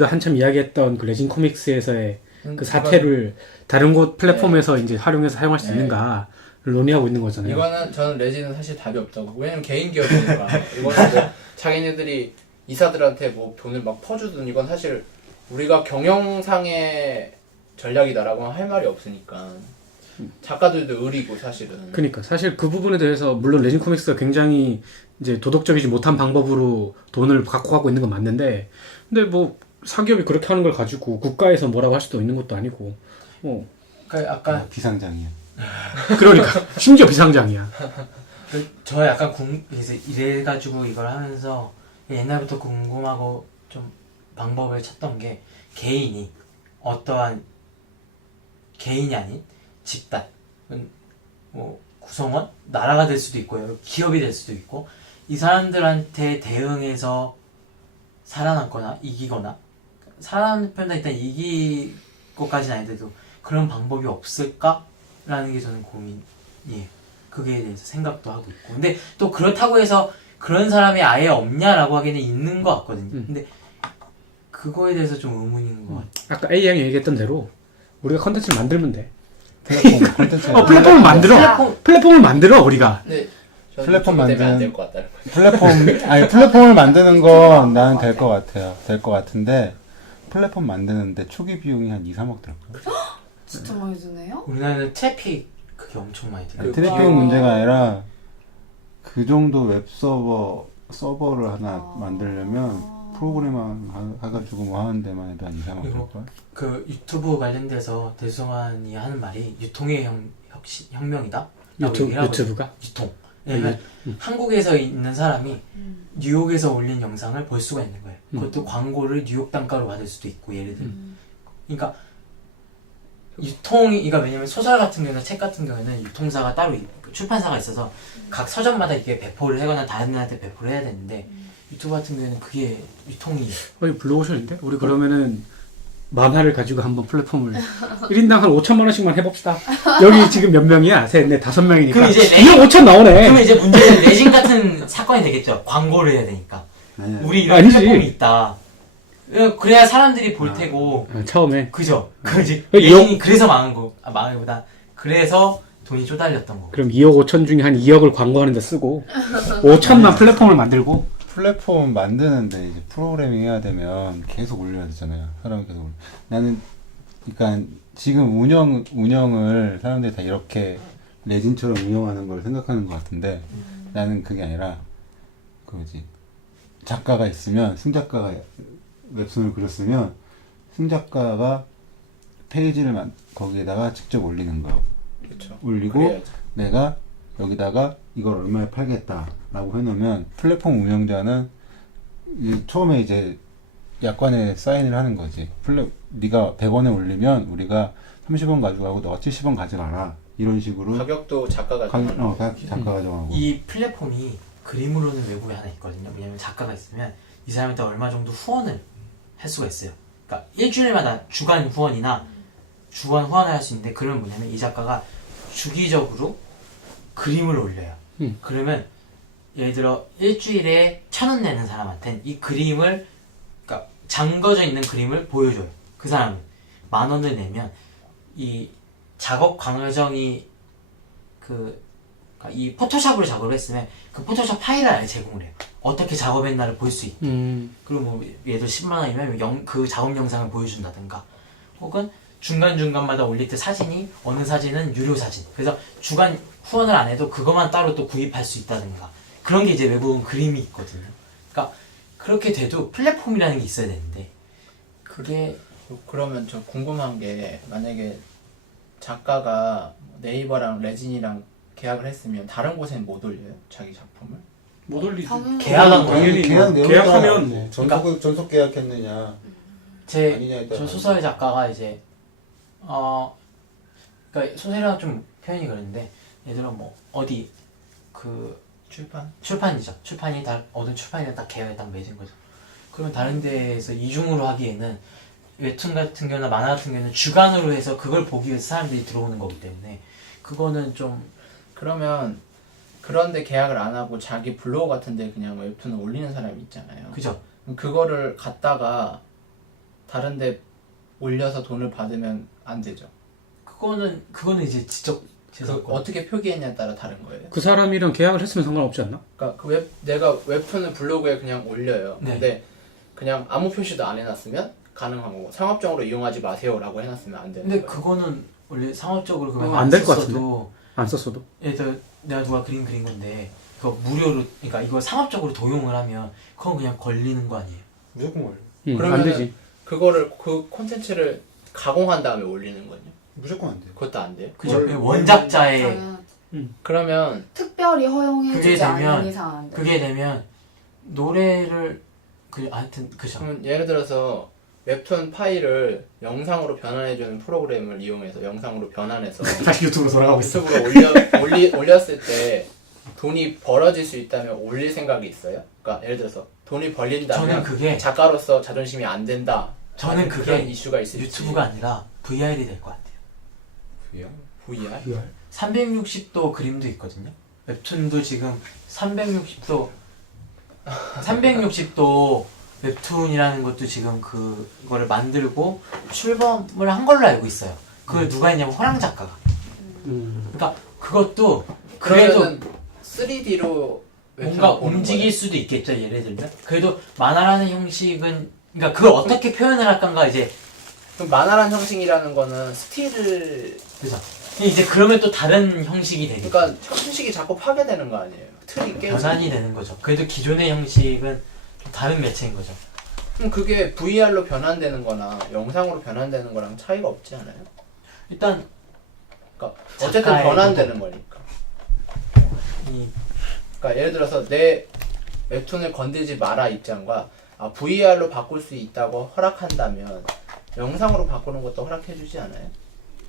한참 이야기했던 그 레진 코믹스에서의 그 사태를 다른 곳 플랫폼에서 이제 활용해서 사용할 수 네. 있는가를 논의하고 있는 거잖아요. 이거는 저는 레진은 사실 답이 없다고. 왜냐면 개인 기업이니까. 이거는 뭐 자기네들이 이사들한테 뭐 돈을 막 퍼주든 이건 사실 우리가 경영상의 전략이다라고 할 말이 없으니까. 작가들도 의리고 사실은. 그러니까 사실 그 부분에 대해서 물론 레진 코믹스가 굉장히 이제 도덕적이지 못한 방법으로 돈을 갖고 가고 있는 건 맞는데, 근데 뭐 사기업이 그렇게 하는 걸 가지고 국가에서 뭐라고 할 수도 있는 것도 아니고, 그러니까 약간 비상장이야. 그러니까 심지어 비상장이야. 저 약간 이래가지고 이걸 하면서 옛날부터 궁금하고 좀 방법을 찾던 게, 개인이 아닌 집단, 뭐 구성원, 나라가 될 수도 있고요, 기업이 될 수도 있고, 이 사람들한테 대응해서 살아남거나 이기거나, 살아남는 편도 일단 이길 것까지는 아닌데도 그런 방법이 없을까라는 게 저는 고민이에요. 그거에 대해서 생각도 하고 있고. 근데 또 그렇다고 해서 그런 사람이 아예 없냐라고 하기에는 있는 것 같거든요. 근데 그거에 대해서 좀 의문인 것 같아요. 아까 A 양이 얘기했던 대로 우리가 컨텐츠를 만들면 돼. 플랫폼 콘텐츠. 플랫폼을 만들어. 플랫폼을 만들어 우리가. 근데 저는 플랫폼 유튜브 때문에 만드는- 안될 것 같다는 거예요. 플랫폼을 만드는 건 나는 될 것 같아요. 될 것 같은데 플랫폼 만드는데 초기 비용이 한 2, 3억 들을 거예요. 진짜 많이 드네요? 우리나라는 트래픽 그게 엄청 많이 들어요. 트래픽 문제가 아니라 그 정도 웹 서버를 하나 만들려면 프로그램만 해가지고 뭐 하는 데만 해도 한 2, 3억 그리고 들걸? 그 유튜브 관련돼서 대승환이 하는 말이 유통의 혁명이다. 유튜브가? 유통. 왜냐면 한국에서 있는 사람이 뉴욕에서 올린 영상을 볼 수가 있는 거예요. 그것도 광고를 뉴욕 단가로 받을 수도 있고, 예를 들면. 그러니까 그러니까 왜냐면 소설 같은 경우나 책 같은 경우에는 유통사가 따로 있고, 출판사가 있어서 각 서점마다 이게 배포를 하거나 다른 애한테 배포를 해야 되는데, 유튜브 같은 경우에는 그게 유통이 블루오션인데? 우리 그러면은 만화를 가지고 한번 플랫폼을 1인당 한 5천만 원씩만 해봅시다. 여기 지금 몇 명이야? 셋, 넷, 5명이니까. 그럼 이제 2억 5천 나오네. 그러면 이제 문제는 레진 같은 사건이 되겠죠. 광고를 해야 되니까. 아니야. 우리 이런 아니지. 플랫폼이 있다. 그래야 사람들이 볼 테고. 처음에. 그죠? 그지? 그 레진이 그래서 망한거보다 그래서 돈이 쪼달렸던 거. 그럼 2억 5천 중에 한 2억을 광고하는 데 쓰고 5천만 플랫폼을 만들고. 플랫폼 만드는데 이제 프로그래밍 해야 되면 계속 올려야 되잖아요. 사람이 계속 나는 그러니까 지금 운영을 사람들이 다 이렇게 레진처럼 운영하는 걸 생각하는 것 같은데 나는 그게 아니라 그거지. 작가가 있으면 승작가가 웹툰을 그렸으면 승작가가 페이지를 거기에다가 직접 올리는 거예요. 그렇죠. 올리고 그래야죠. 내가 여기다가 이걸 얼마에 팔겠다라고 해놓으면 플랫폼 운영자는 처음에 이제 약관에 사인을 하는 거지. 네가 100원에 올리면 우리가 30원 가져가고 너가 70원 가져가라. 이런 식으로 가격도 작가가 정하는 거예요. 작가가 정하고. 이 플랫폼이 그림으로는 외국에 하나 있거든요. 왜냐면 작가가 있으면 이 사람한테 얼마 정도 후원을 할 수가 있어요. 그러니까 일주일마다 주간 후원이나 주간 후원을 할 수 있는데, 그러면 뭐냐면 이 작가가 주기적으로 그림을 올려요. 그러면 예를 들어 일주일에 1,000원 내는 사람한테는 이 그림을, 그러니까 잠궈져 있는 그림을 보여줘요. 그 사람은 10,000원을 내면 이 작업 과정이 이 포토샵으로 작업을 했으면 그 포토샵 파일을 아예 제공을 해요. 어떻게 작업했나를 볼 수 있게. 그리고 뭐 예를 들어 10만 원이면 그 작업 영상을 보여준다든가, 혹은 중간중간마다 올릴 때 사진이 어느 사진은 유료 사진, 그래서 주간 후원을 안 해도 그것만 따로 또 구입할 수 있다든가, 그런 게 이제 외국은 그림이 있거든요. 그러니까 그렇게 돼도 플랫폼이라는 게 있어야 되는데 그게 그러면 저 궁금한 게, 만약에 작가가 네이버랑 레진이랑 계약을 했으면 다른 곳엔 못 올려요? 자기 작품을? 못 올리지. 당연히. 계약한 당연히 계약 뭐 내용이 계약하면 뭐. 전속 계약했느냐 아니냐에 따라 저 소설 작가가 이제 그러니까 소설이랑 좀 표현이 그런데, 예를 들어 뭐 어디 그 출판이죠. 출판이 다 어떤 출판이랑 딱 계약에 딱 맺은 거죠. 그러면 다른 데에서 이중으로 하기에는, 웹툰 같은 경우나 만화 같은 경우는 주간으로 해서 그걸 보기 위해서 사람들이 들어오는 거기 때문에 그거는 좀. 그러면 그런데 계약을 안 하고 자기 블로그 같은데 그냥 웹툰을 올리는 사람이 있잖아요. 그죠. 그럼 그거를 갖다가 다른데 올려서 돈을 받으면 안 되죠. 그거는 이제 지적 재산권. 어떻게 표기했냐에 따라 다른 거예요. 그 사람이랑 계약을 했으면 상관없지 않나? 그러니까 내가 웹툰을 블로그에 그냥 올려요. 네. 근데 그냥 아무 표시도 안 해놨으면 가능한 거고, 상업적으로 이용하지 마세요라고 해놨으면 안 되는 근데 거예요. 그거는 원래 상업적으로 그러면 안 될 것 썼어도, 안 썼어도. 예를 들어 내가 누가 그린 건데 그거 무료로, 그러니까 이걸 상업적으로 도용을 하면 그건 그냥 걸리는 거 아니에요? 무조건 올려. 안 그러면은 되지. 그거를 그 콘텐츠를 가공한 다음에 올리는 거죠. 무조건 안 돼요. 그것도 안 돼요. 그죠. 원작자의 당연히. 그러면 특별히 그게 허용해주지 않는 되면- 이상 안 돼. 그게 되면 노래를 하여튼 그죠. 그러면 예를 들어서 웹툰 파일을 영상으로 변환해주는 프로그램을 이용해서 영상으로 변환해서 다시 유튜브로 돌아가고 있어. 유튜브로 올렸을 때 돈이 벌어질 수 있다면 올릴 생각이 있어요? 그러니까 예를 들어서 돈이 저는 벌린다면 그게 작가로서 자존심이 안 된다. 저는 그게 그런 이슈가 있을지. 유튜브가 아니라 VR이 될 것 같아요. 그야? VR? 360도 그림도 있거든요. 웹툰도 지금 360도 웹툰이라는 것도 지금 그거를 만들고 출범을 한 걸로 알고 있어요. 그걸 누가 했냐면 호랑 작가가. 그러니까 그것도 그래도 그러면 3D로 뭔가 움직일 수도 있겠죠. 예를 들면 그래도 만화라는 형식은, 그러니까 그걸 어떻게 표현을 할까가 이제. 그럼 만화란 형식이라는 거는 스틸을, 그죠. 이제 그러면 또 다른 형식이 되겠죠. 그러니까 형식이 자꾸 파괴되는 거 아니에요? 틀이 깨지고. 변환이 되는 거죠. 그래도 기존의 형식은 좀 다른 매체인 거죠. 그럼 그게 VR로 변환되는 거나 영상으로 변환되는 거랑 차이가 없지 않아요? 일단 그러니까 어쨌든 작가의 변환되는 거니까. 이 그러니까 예를 들어서 내 웹툰을 건들지 마라 입장과 VR로 바꿀 수 있다고 허락한다면 영상으로 바꾸는 것도 허락해주지 않아요?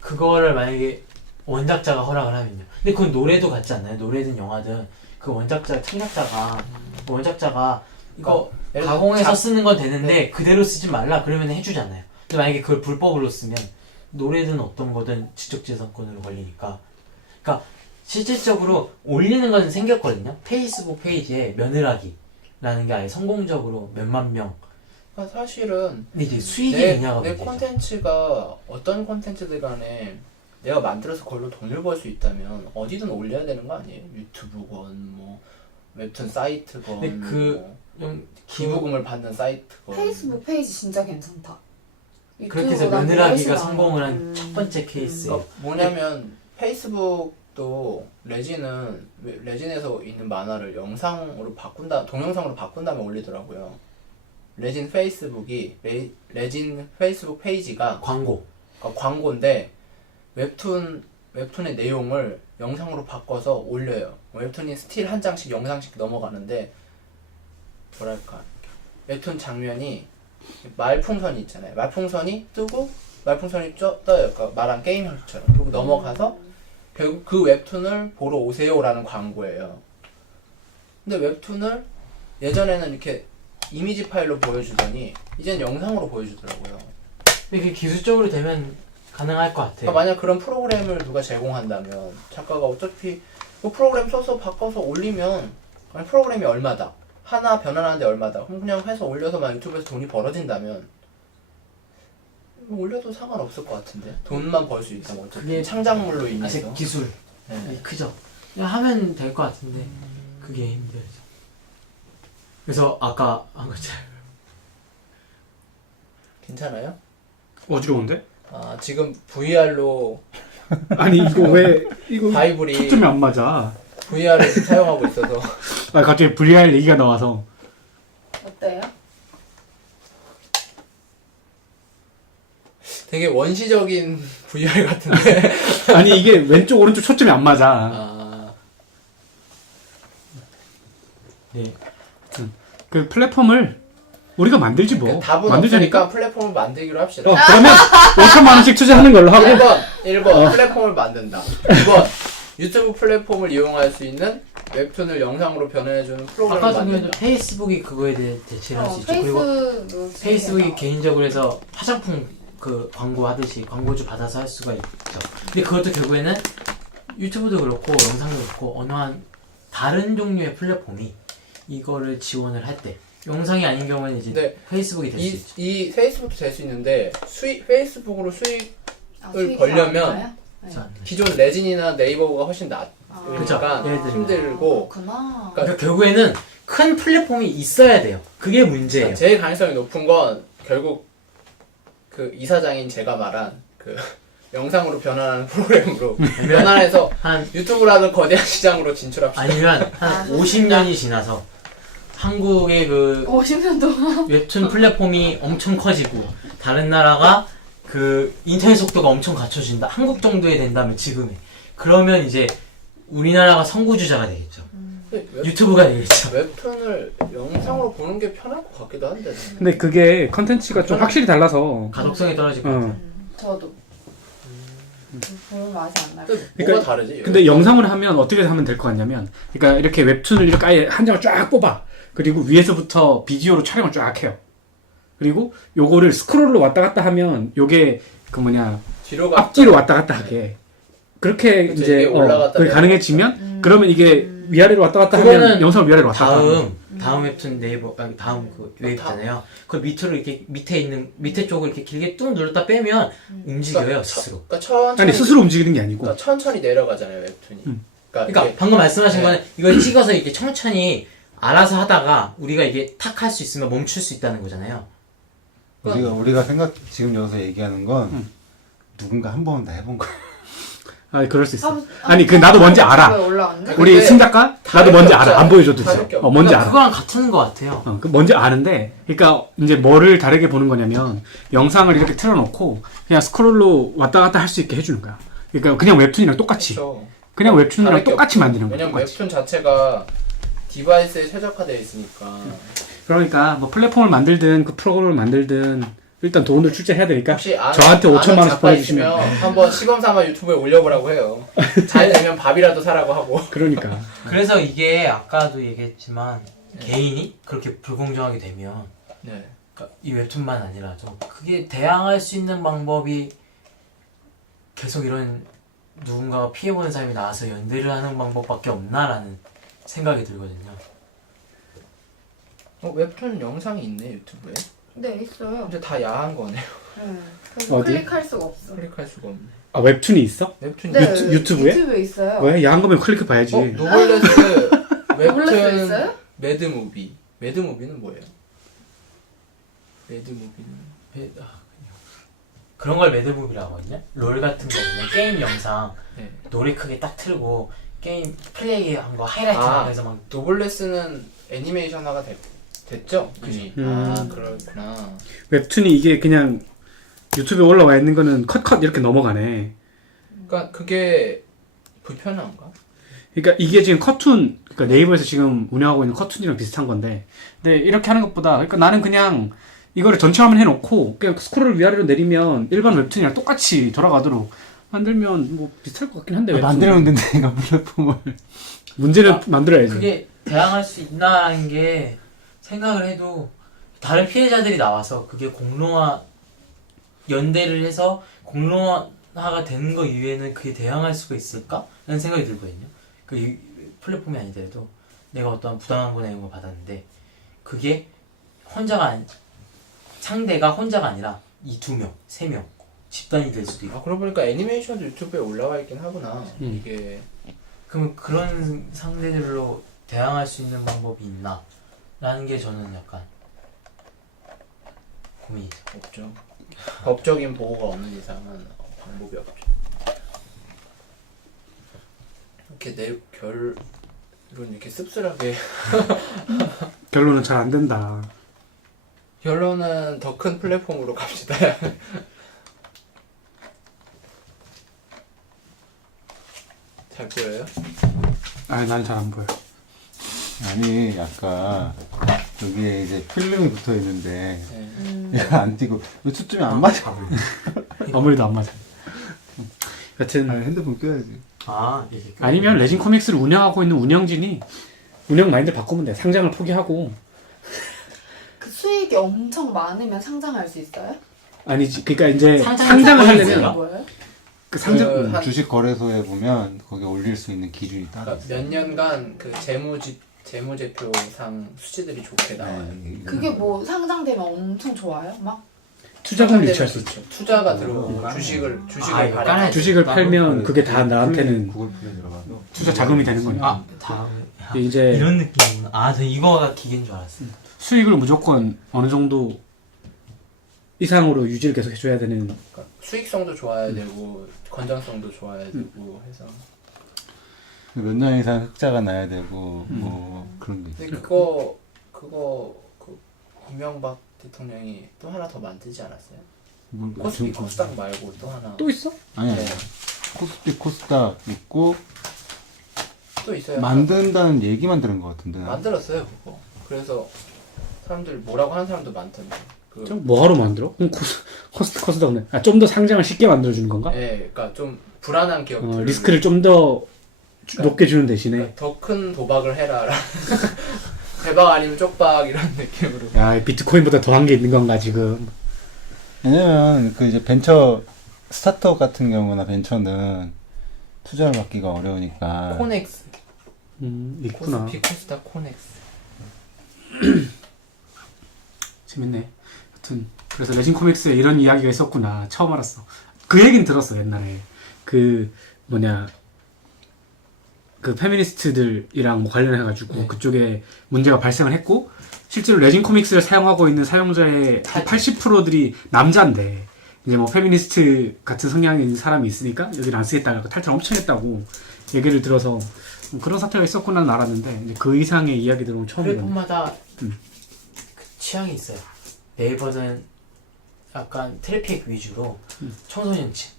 그거를 만약에 원작자가 허락을 하면요. 근데 그건 노래도 같지 않나요? 노래든 영화든 그 창작자가 이거 예를 가공해서 자- 쓰는 건 되는데 그대로 쓰지 말라 그러면 해주잖아요. 근데 만약에 그걸 불법으로 쓰면 노래든 어떤 거든 지적재산권으로 걸리니까. 그러니까 실질적으로 올리는 건 생겼거든요. 페이스북 페이지에 며느라기라는 게 아예 성공적으로 몇만 명. 그러니까 사실은 근데 이제 수익이 내 되냐가 문제죠. 콘텐츠가 어떤 콘텐츠들 간에 내가 만들어서 그걸로 돈을 벌 수 있다면 어디든 올려야 되는 거 아니에요? 유튜브건 뭐 웹툰 사이트건 근데 뭐 좀 기부금을 받는 사이트건. 페이스북 페이지 진짜 괜찮다. 그렇게 해서 유튜브보다 며느라기가 훨씬 나아. 성공을 한 첫 번째 케이스예요. 그러니까 뭐냐면 페이스북도 레진에서 있는 만화를 영상으로 동영상으로 바꾼 다음에 올리더라고요. 레진 페이스북 페이지가 광고. 그러니까 광고인데 웹툰의 내용을 영상으로 바꿔서 올려요. 웹툰이 스틸 한 장씩 영상씩 넘어가는데 뭐랄까, 웹툰 장면이 말풍선이 있잖아요. 말풍선이 뜨고 말풍선이 떠요. 그러니까 말한 게임 형식처럼. 그리고 넘어가서 결국 그 웹툰을 보러 오세요라는 광고예요. 근데 웹툰을 예전에는 이렇게 이미지 파일로 보여주더니 이젠 영상으로 보여주더라고요. 이게 기술적으로 되면 가능할 것 같아요. 그러니까 만약 그런 프로그램을 누가 제공한다면 작가가 어차피 그 프로그램 써서 바꿔서 올리면 아니, 프로그램이 얼마다. 하나 변환하는데 얼마다. 그럼 그냥 해서 올려서만 유튜브에서 돈이 벌어진다면 올려도 상관없을 것 같은데. 돈만 벌 수 있다면 어차피 그게 창작물로 아직 인해서. 기술 네. 크죠. 그냥 하면 될 것 같은데 그게 힘들죠. 그래서 아까 한 것처럼 괜찮아요? 어지러운데? 아 지금 VR로 아니 이거 왜 이거 바이블이 초점이 안 맞아. VR을 사용하고 있어서 아 갑자기 VR 얘기가 나와서 어때요? 되게 원시적인 VR 같은데. 아니 이게 왼쪽 오른쪽 초점이 안 맞아. 아 네. 그 플랫폼을 우리가 만들지 뭐. 답은 만들자니까. 없으니까 플랫폼을 만들기로 합시다. 그러면 5천만 원씩 투자하는 걸로 하고. 1번 플랫폼을 만든다. 2번 유튜브 플랫폼을 이용할 수 있는 웹툰을 영상으로 변환해주는 프로그램을 아까 전에도 만든다. 페이스북이 그거에 대해 대체를 할 수 있죠. 그리고 페이스북 페이스북이 개인적으로 해서 화장품 그 광고 하듯이 광고주 받아서 할 수가 있죠. 근데 그것도 결국에는 유튜브도 그렇고 영상도 그렇고 어느 한 다른 종류의 플랫폼이 이거를 지원을 할 때 영상이 아닌 경우는 이제 네. 페이스북이 될 수 있죠. 이 페이스북도 될 수 있는데 페이스북으로 수익을 수익이 벌려면 안 나요? 네. 그렇죠. 기존 레진이나 네이버가 훨씬 그쵸. 낫으니까 예를 들면. 힘들고 그렇구나. 그러니까 결국에는 큰 플랫폼이 있어야 돼요. 그게 문제예요. 제일 가능성이 높은 건 결국 그 이사장인 제가 말한 그 영상으로 변환하는 프로그램으로 변환해서 한 유튜브라는 거대한 시장으로 진출합시다. 아니면 한 50년이 지나서 한국의 그 50년 동안 웹툰 플랫폼이 엄청 커지고 다른 나라가 그 인터넷 속도가 엄청 갖춰진다. 한국 정도에 된다면 지금에 그러면 이제 우리나라가 선구주자가 되겠죠. 근데 유튜브가 되겠죠. 웹툰을 영상으로 보는 게 편할 것 같기도 한데. 근데 그게 컨텐츠가 좀 확실히 달라서. 가독성이 떨어질 것 같아요. 저도 별로 맛이 안 나요. 근데 그러니까- 뭐가 다르지? 근데 영상을 하면 어떻게 하면 될 것 같냐면, 그러니까 이렇게 웹툰을 이렇게 아예 한 장을 쫙 뽑아. 그리고 위에서부터 비디오로 촬영을 쫙 해요. 그리고 요거를 스크롤로 왔다 갔다 하면 요게 그 뭐냐 뒤로 갔다. 앞뒤로 왔다 갔다 하게. 그렇게 그치, 이제 이게 올라갔다 그게 내려갔다. 가능해지면 그러면 이게 위아래로 왔다 갔다 하면 그거는 영상을 위아래로 왔다 갔다 하는. 다음 웹툰 네이버 아니 다음 그 웹 있잖아요. 그 밑으로 이렇게 밑에 쪽을 이렇게 길게 뚝 눌렀다 빼면 움직여요 스스로. 그러니까 천천히. 아니 스스로 움직이는 게 아니고. 그러니까 천천히 내려가잖아요 웹툰이. 그러니까 이게 방금 말씀하신 네. 거는 이걸 찍어서 이렇게 천천히 알아서 하다가 우리가 이게 탁 할 수 있으면 멈출 수 있다는 거잖아요. 우리가 지금 여기서 얘기하는 건 누군가 한 번은 다 해본 거야. 아 그럴 수 있어. 아니 그 나도 뭔지 알아. 올라왔네. 우리 근데 신 작가 나도 뭔지 알아. 안 보여줘도 다를 있어. 게 없어. 뭔지 그러니까 알아. 그거랑 같은 것 같아요. 그 뭔지 아는데, 그러니까 이제 뭐를 다르게 보는 거냐면 영상을 이렇게 틀어놓고 그냥 스크롤로 왔다 갔다 할 수 있게 해주는 거야. 그러니까 그냥 웹툰이랑 똑같이, 그렇죠. 그냥 웹툰이랑 다를 게 똑같이 없죠. 만드는 거야. 왜냐면 똑같이. 웹툰 자체가 디바이스에 최적화되어 있으니까. 그러니까 뭐 플랫폼을 만들든 그 프로그램을 만들든 일단 돈을 출자해야 되니까 혹시 저한테 5천만 원씩 보내주시면. 한번 시범 삼아 유튜브에 올려보라고 해요. 잘 되면 밥이라도 사라고 하고. 그러니까 그래서 이게 아까도 얘기했지만 개인이 그렇게 불공정하게 되면 네. 그러니까 이 웹툰만 아니라 좀 그게 대항할 수 있는 방법이 계속 이런 누군가가 피해보는 사람이 나와서 연대를 하는 방법밖에 없나라는 생각이 들거든요. 웹툰 영상이 있네 유튜브에. 네 있어요. 근데 다 야한 거네요. 네. 그래서 어디? 클릭할 수가 없어. 클릭할 수가 없네. 아 웹툰이 있어? 웹툰 네, 유튜브에? 유튜브에 있어요. 왜 야한 거면 클릭해 봐야지. 노블레스 몰랐어 웹툰 있어요? 매드무비. 매드무비는 뭐예요? 매드무비는 그런 걸 매드무비라고 하거든요. 롤 같은 거는 게임 영상 네. 노래 크게 딱 틀고 게임 플레이한 거 하이라이트 아. 하면서 막 노블레스는 애니메이션화가 됐죠? 그지. 아 그렇구나. 웹툰이 이게 그냥 유튜브에 올라와 있는 거는 컷 이렇게 넘어가네. 그러니까 그게 불편한가? 그러니까 이게 지금 커툰, 그러니까 네이버에서 지금 운영하고 있는 커툰이랑 비슷한 건데, 근데 이렇게 하는 것보다, 그러니까 나는 그냥 이거를 전체 화면 해놓고 그냥 스크롤을 위아래로 내리면 일반 웹툰이랑 똑같이 돌아가도록 만들면 뭐 비슷할 것 같긴 한데. 웹툰은. 만들면 된다 이거 플랫폼을. 문제는 만들어야지. 그게 대항할 수 있나라는 게 생각을 해도 다른 피해자들이 나와서 그게 공론화 연대를 해서 공론화가 되는 거 이외에는 그게 대항할 수가 있을까? 라는 생각이 들거든요. 그 플랫폼이 아니더라도 내가 어떤 부당한 내용을 받았는데 그게 혼자가 상대가 혼자가 아니라 이 2명, 3명 집단이 될 수도 있고. 그러고 보니까 애니메이션도 유튜브에 올라와 있긴 하구나. 이게 그러면 그런 상대들로 대항할 수 있는 방법이 있나? 라는 게 저는 약간 고민이죠. 없죠. 법적인 보호가 없는 이상은 방법이 없죠. 이렇게 내 결론 이렇게 씁쓸하게 결론은 잘 안 된다. 결론은 더 큰 플랫폼으로 갑시다. 잘 보여요? 아니 난 잘 안 보여. 아니 아까 여기에 이제 필름이 붙어 있는데 네. 얘가 안 띄고 왜 초점이 안 맞아? 아무래도 안 맞아. 여튼 아니 핸드폰 껴야지. 이게 아니면 레진 코믹스를 운영하고 있는 운영진이 운영 마인드를 바꾸면 돼. 상장을 포기하고. 그 수익이 엄청 많으면 상장할 수 있어요? 아니지. 그러니까 이제 상장을 상장을 포기해야 그게 하려면 뭐예요? 그 상장 한- 주식 거래소에 보면 거기 올릴 수 있는 기준이 따로 그러니까 몇 년간 그 재무제표상 수치들이 좋게 나와요. 네, 그게 뭐 상장되면 엄청 좋아요? 막? 투자금을 유치할 수 있죠. 투자가 들어오고 주식을 이거 발행. 깔아야지. 주식을 팔면 그게 다 나한테는 구글 플레이 들어가서 투자 자금이 되는 거니까. 다음에 이제 이런 느낌이구나. 저 이거가 기계인 줄 알았어요. 수익을 무조건 어느 정도 이상으로 유지를 계속 해줘야 되는. 그러니까 수익성도 좋아야 되고 건전성도 좋아야 되고 해서. 몇 년 이상 흑자가 나야 되고 뭐 그런 게 근데 있어요. 그거 이명박 대통령이 또 하나 더 만들지 않았어요? 뭐, 코스피 지금 코스닥 말고 또 하나. 또 있어? 아니 네. 코스피 코스닥 있고 또 있어요. 만든다는 얘기만 들은 것 같은데. 만들었어요 그거. 그래서 사람들 뭐라고 하는 사람도 많던데. 좀 뭐하러 만들어? 그럼 코스닥 네. 좀 더 상장을 쉽게 만들어주는 건가? 예, 그러니까 좀 불안한 기업들. 리스크를 좀 더 높게 주는 대신에. 더 큰 도박을 해라. 대박 아니면 쪽박 이런 느낌으로. 야, 비트코인보다 더한 게 있는 건가 지금? 왜냐면 그 이제 벤처 스타트업 같은 경우나 벤처는 투자를 받기가 어려우니까. 코넥스. 있구나. 코스피 코스닥 코넥스. 재밌네. 하여튼 그래서 레진 코믹스에 이런 이야기가 있었구나. 처음 알았어. 그 얘긴 들었어 옛날에. 그 뭐냐 그 페미니스트들이랑 뭐 관련해가지고 그쪽에 문제가 발생을 했고 실제로 레진 코믹스를 사용하고 있는 사용자의 한 80%들이 남자인데 이제 뭐 페미니스트 같은 성향이 있는 사람이 있으니까 여기를 안 쓰겠다고 탈퇴를 엄청 했다고 얘기를 들어서 그런 사태가 있었구나는 알았는데 이제 그 이상의 이야기들은 처음 들었네. 플랫폼마다 그 취향이 있어요. 네이버는 약간 트래픽 위주로 청소년층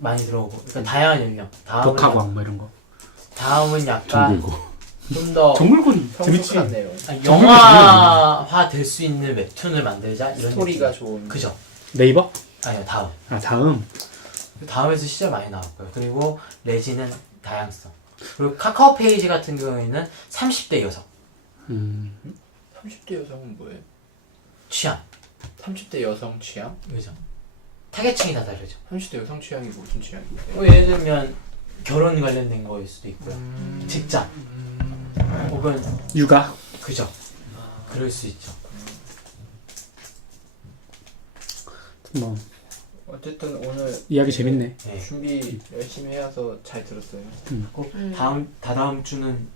많이 들어오고 그러니까 다양한 연령. 독학왕 뭐 이런 거. 다음은 약간 좀 더 정글건 재밌지. 성숙한 내용. 영화화 될 수 있는 웹툰을 만들자 이런 스토리가 느낌. 좋은. 그죠? 네이버? 아니요 다음. 다음. 다음에서 시절 많이 나왔고요. 그리고 레지는 다양성. 그리고 카카오 페이지 같은 경우에는 30대 여성 30대 여성은 뭐예요? 취향. 30대 여성 취향? 그죠? 타겟층이 다 다르죠. 30대 여성 취향이 무슨 취향인데? 뭐 예를 들면 결혼 관련된 거일 수도 있고요. 직장. 혹은 육아. 그죠? 그럴 수 있죠. 뭐 어쨌든 오늘 이야기 재밌네. 네. 준비 열심히 해서 잘 들었어요. 그리고 다다음 주는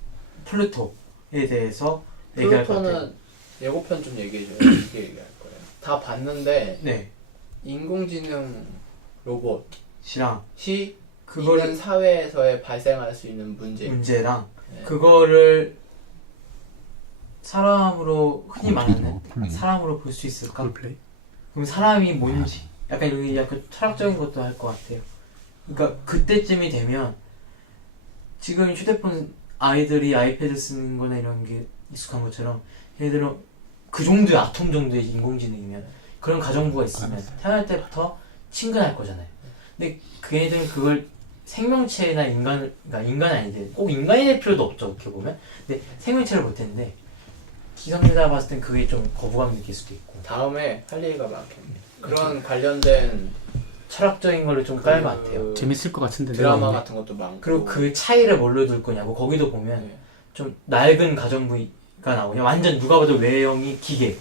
플루토에 대해서 얘기할 것 같아요. 플루토는 예고편 좀 얘기해줘요. 어떻게 얘기할 거예요? 다 봤는데 네. 인공지능 로봇이 시랑 있는 그거를 사회에서의 발생할 수 있는 문제랑 네. 그거를 사람으로 흔히 말하는 플레이. 사람으로 볼 수 있을까? 롤플레이. 그럼 사람이 뭔지 약간 이런 약간 철학적인 것도 할 것 같아요. 그러니까 그때쯤이 되면 지금 휴대폰 아이들이 아이패드 쓰는 거나 이런 게 익숙한 것처럼 얘들은 그 정도의 아톰 정도의 인공지능이면 그런 가정부가 있으면 태어날 때부터 친근할 거잖아요. 근데 그 애들은 그걸 생명체나 그러니까 인간이 아닌데 꼭 인간이 될 필요도 없죠. 어떻게 보면. 근데 생명체를 못 했는데 기성세대가 봤을 땐 그게 좀 거부감 느낄 수도 있고 다음에 할 얘기가 많겠네. 그런 관련된 철학적인 거를 좀 깔 것 같아요. 재밌을 것 같은데. 드라마 내가 같은 것도 많고. 그리고 그 차이를 뭘로 둘 거냐고 거기도 보면 네. 좀 낡은 가정부가 나오냐 완전 누가 봐도 외형이 기계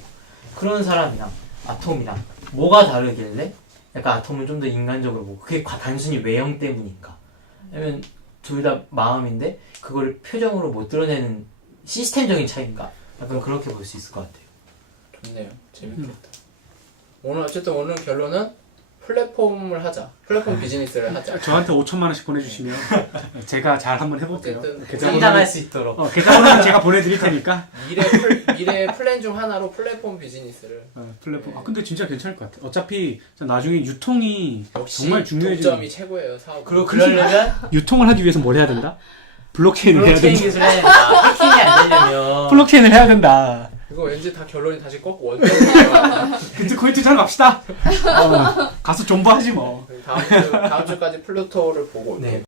그런 사람이랑 아톰이랑 뭐가 다르길래 약간 아톰은 좀 더 인간적으로 보고 그게 단순히 외형 때문인가 아니면 둘 다 마음인데 그걸 표정으로 못 드러내는 시스템적인 차이인가 약간 그렇게 볼 수 있을 것 같아요. 좋네요. 재밌겠다. 오늘 어쨌든 오늘 결론은 플랫폼을 하자. 플랫폼 비즈니스를 하자. 저한테 5천만 원씩 보내주시면 제가 잘 한번 해볼게요. 어쨌든 성장할 수 있도록. 계좌번호는 제가 보내드릴 테니까. 미래 플랜 중 하나로 플랫폼 비즈니스를. 플랫폼. 근데 진짜 괜찮을 것 같아. 어차피 나중에 유통이 역시 정말 중요해지는. 독점이 최고예요 사업. 그리고 그러려면 유통을 하기 위해서 뭘 해야 된다? 블록체인을 해야 블록체인 된다. 기술을 해야 된다. 해킹이 안 되려면 블록체인을 해야 된다. 이거 왠지 다 결론이 다시 꺾고 원점으로. 비트코인 투자로 갑시다. 가서 존버하지 뭐. 다음 주까지 플루토를 보고 올게요. 네.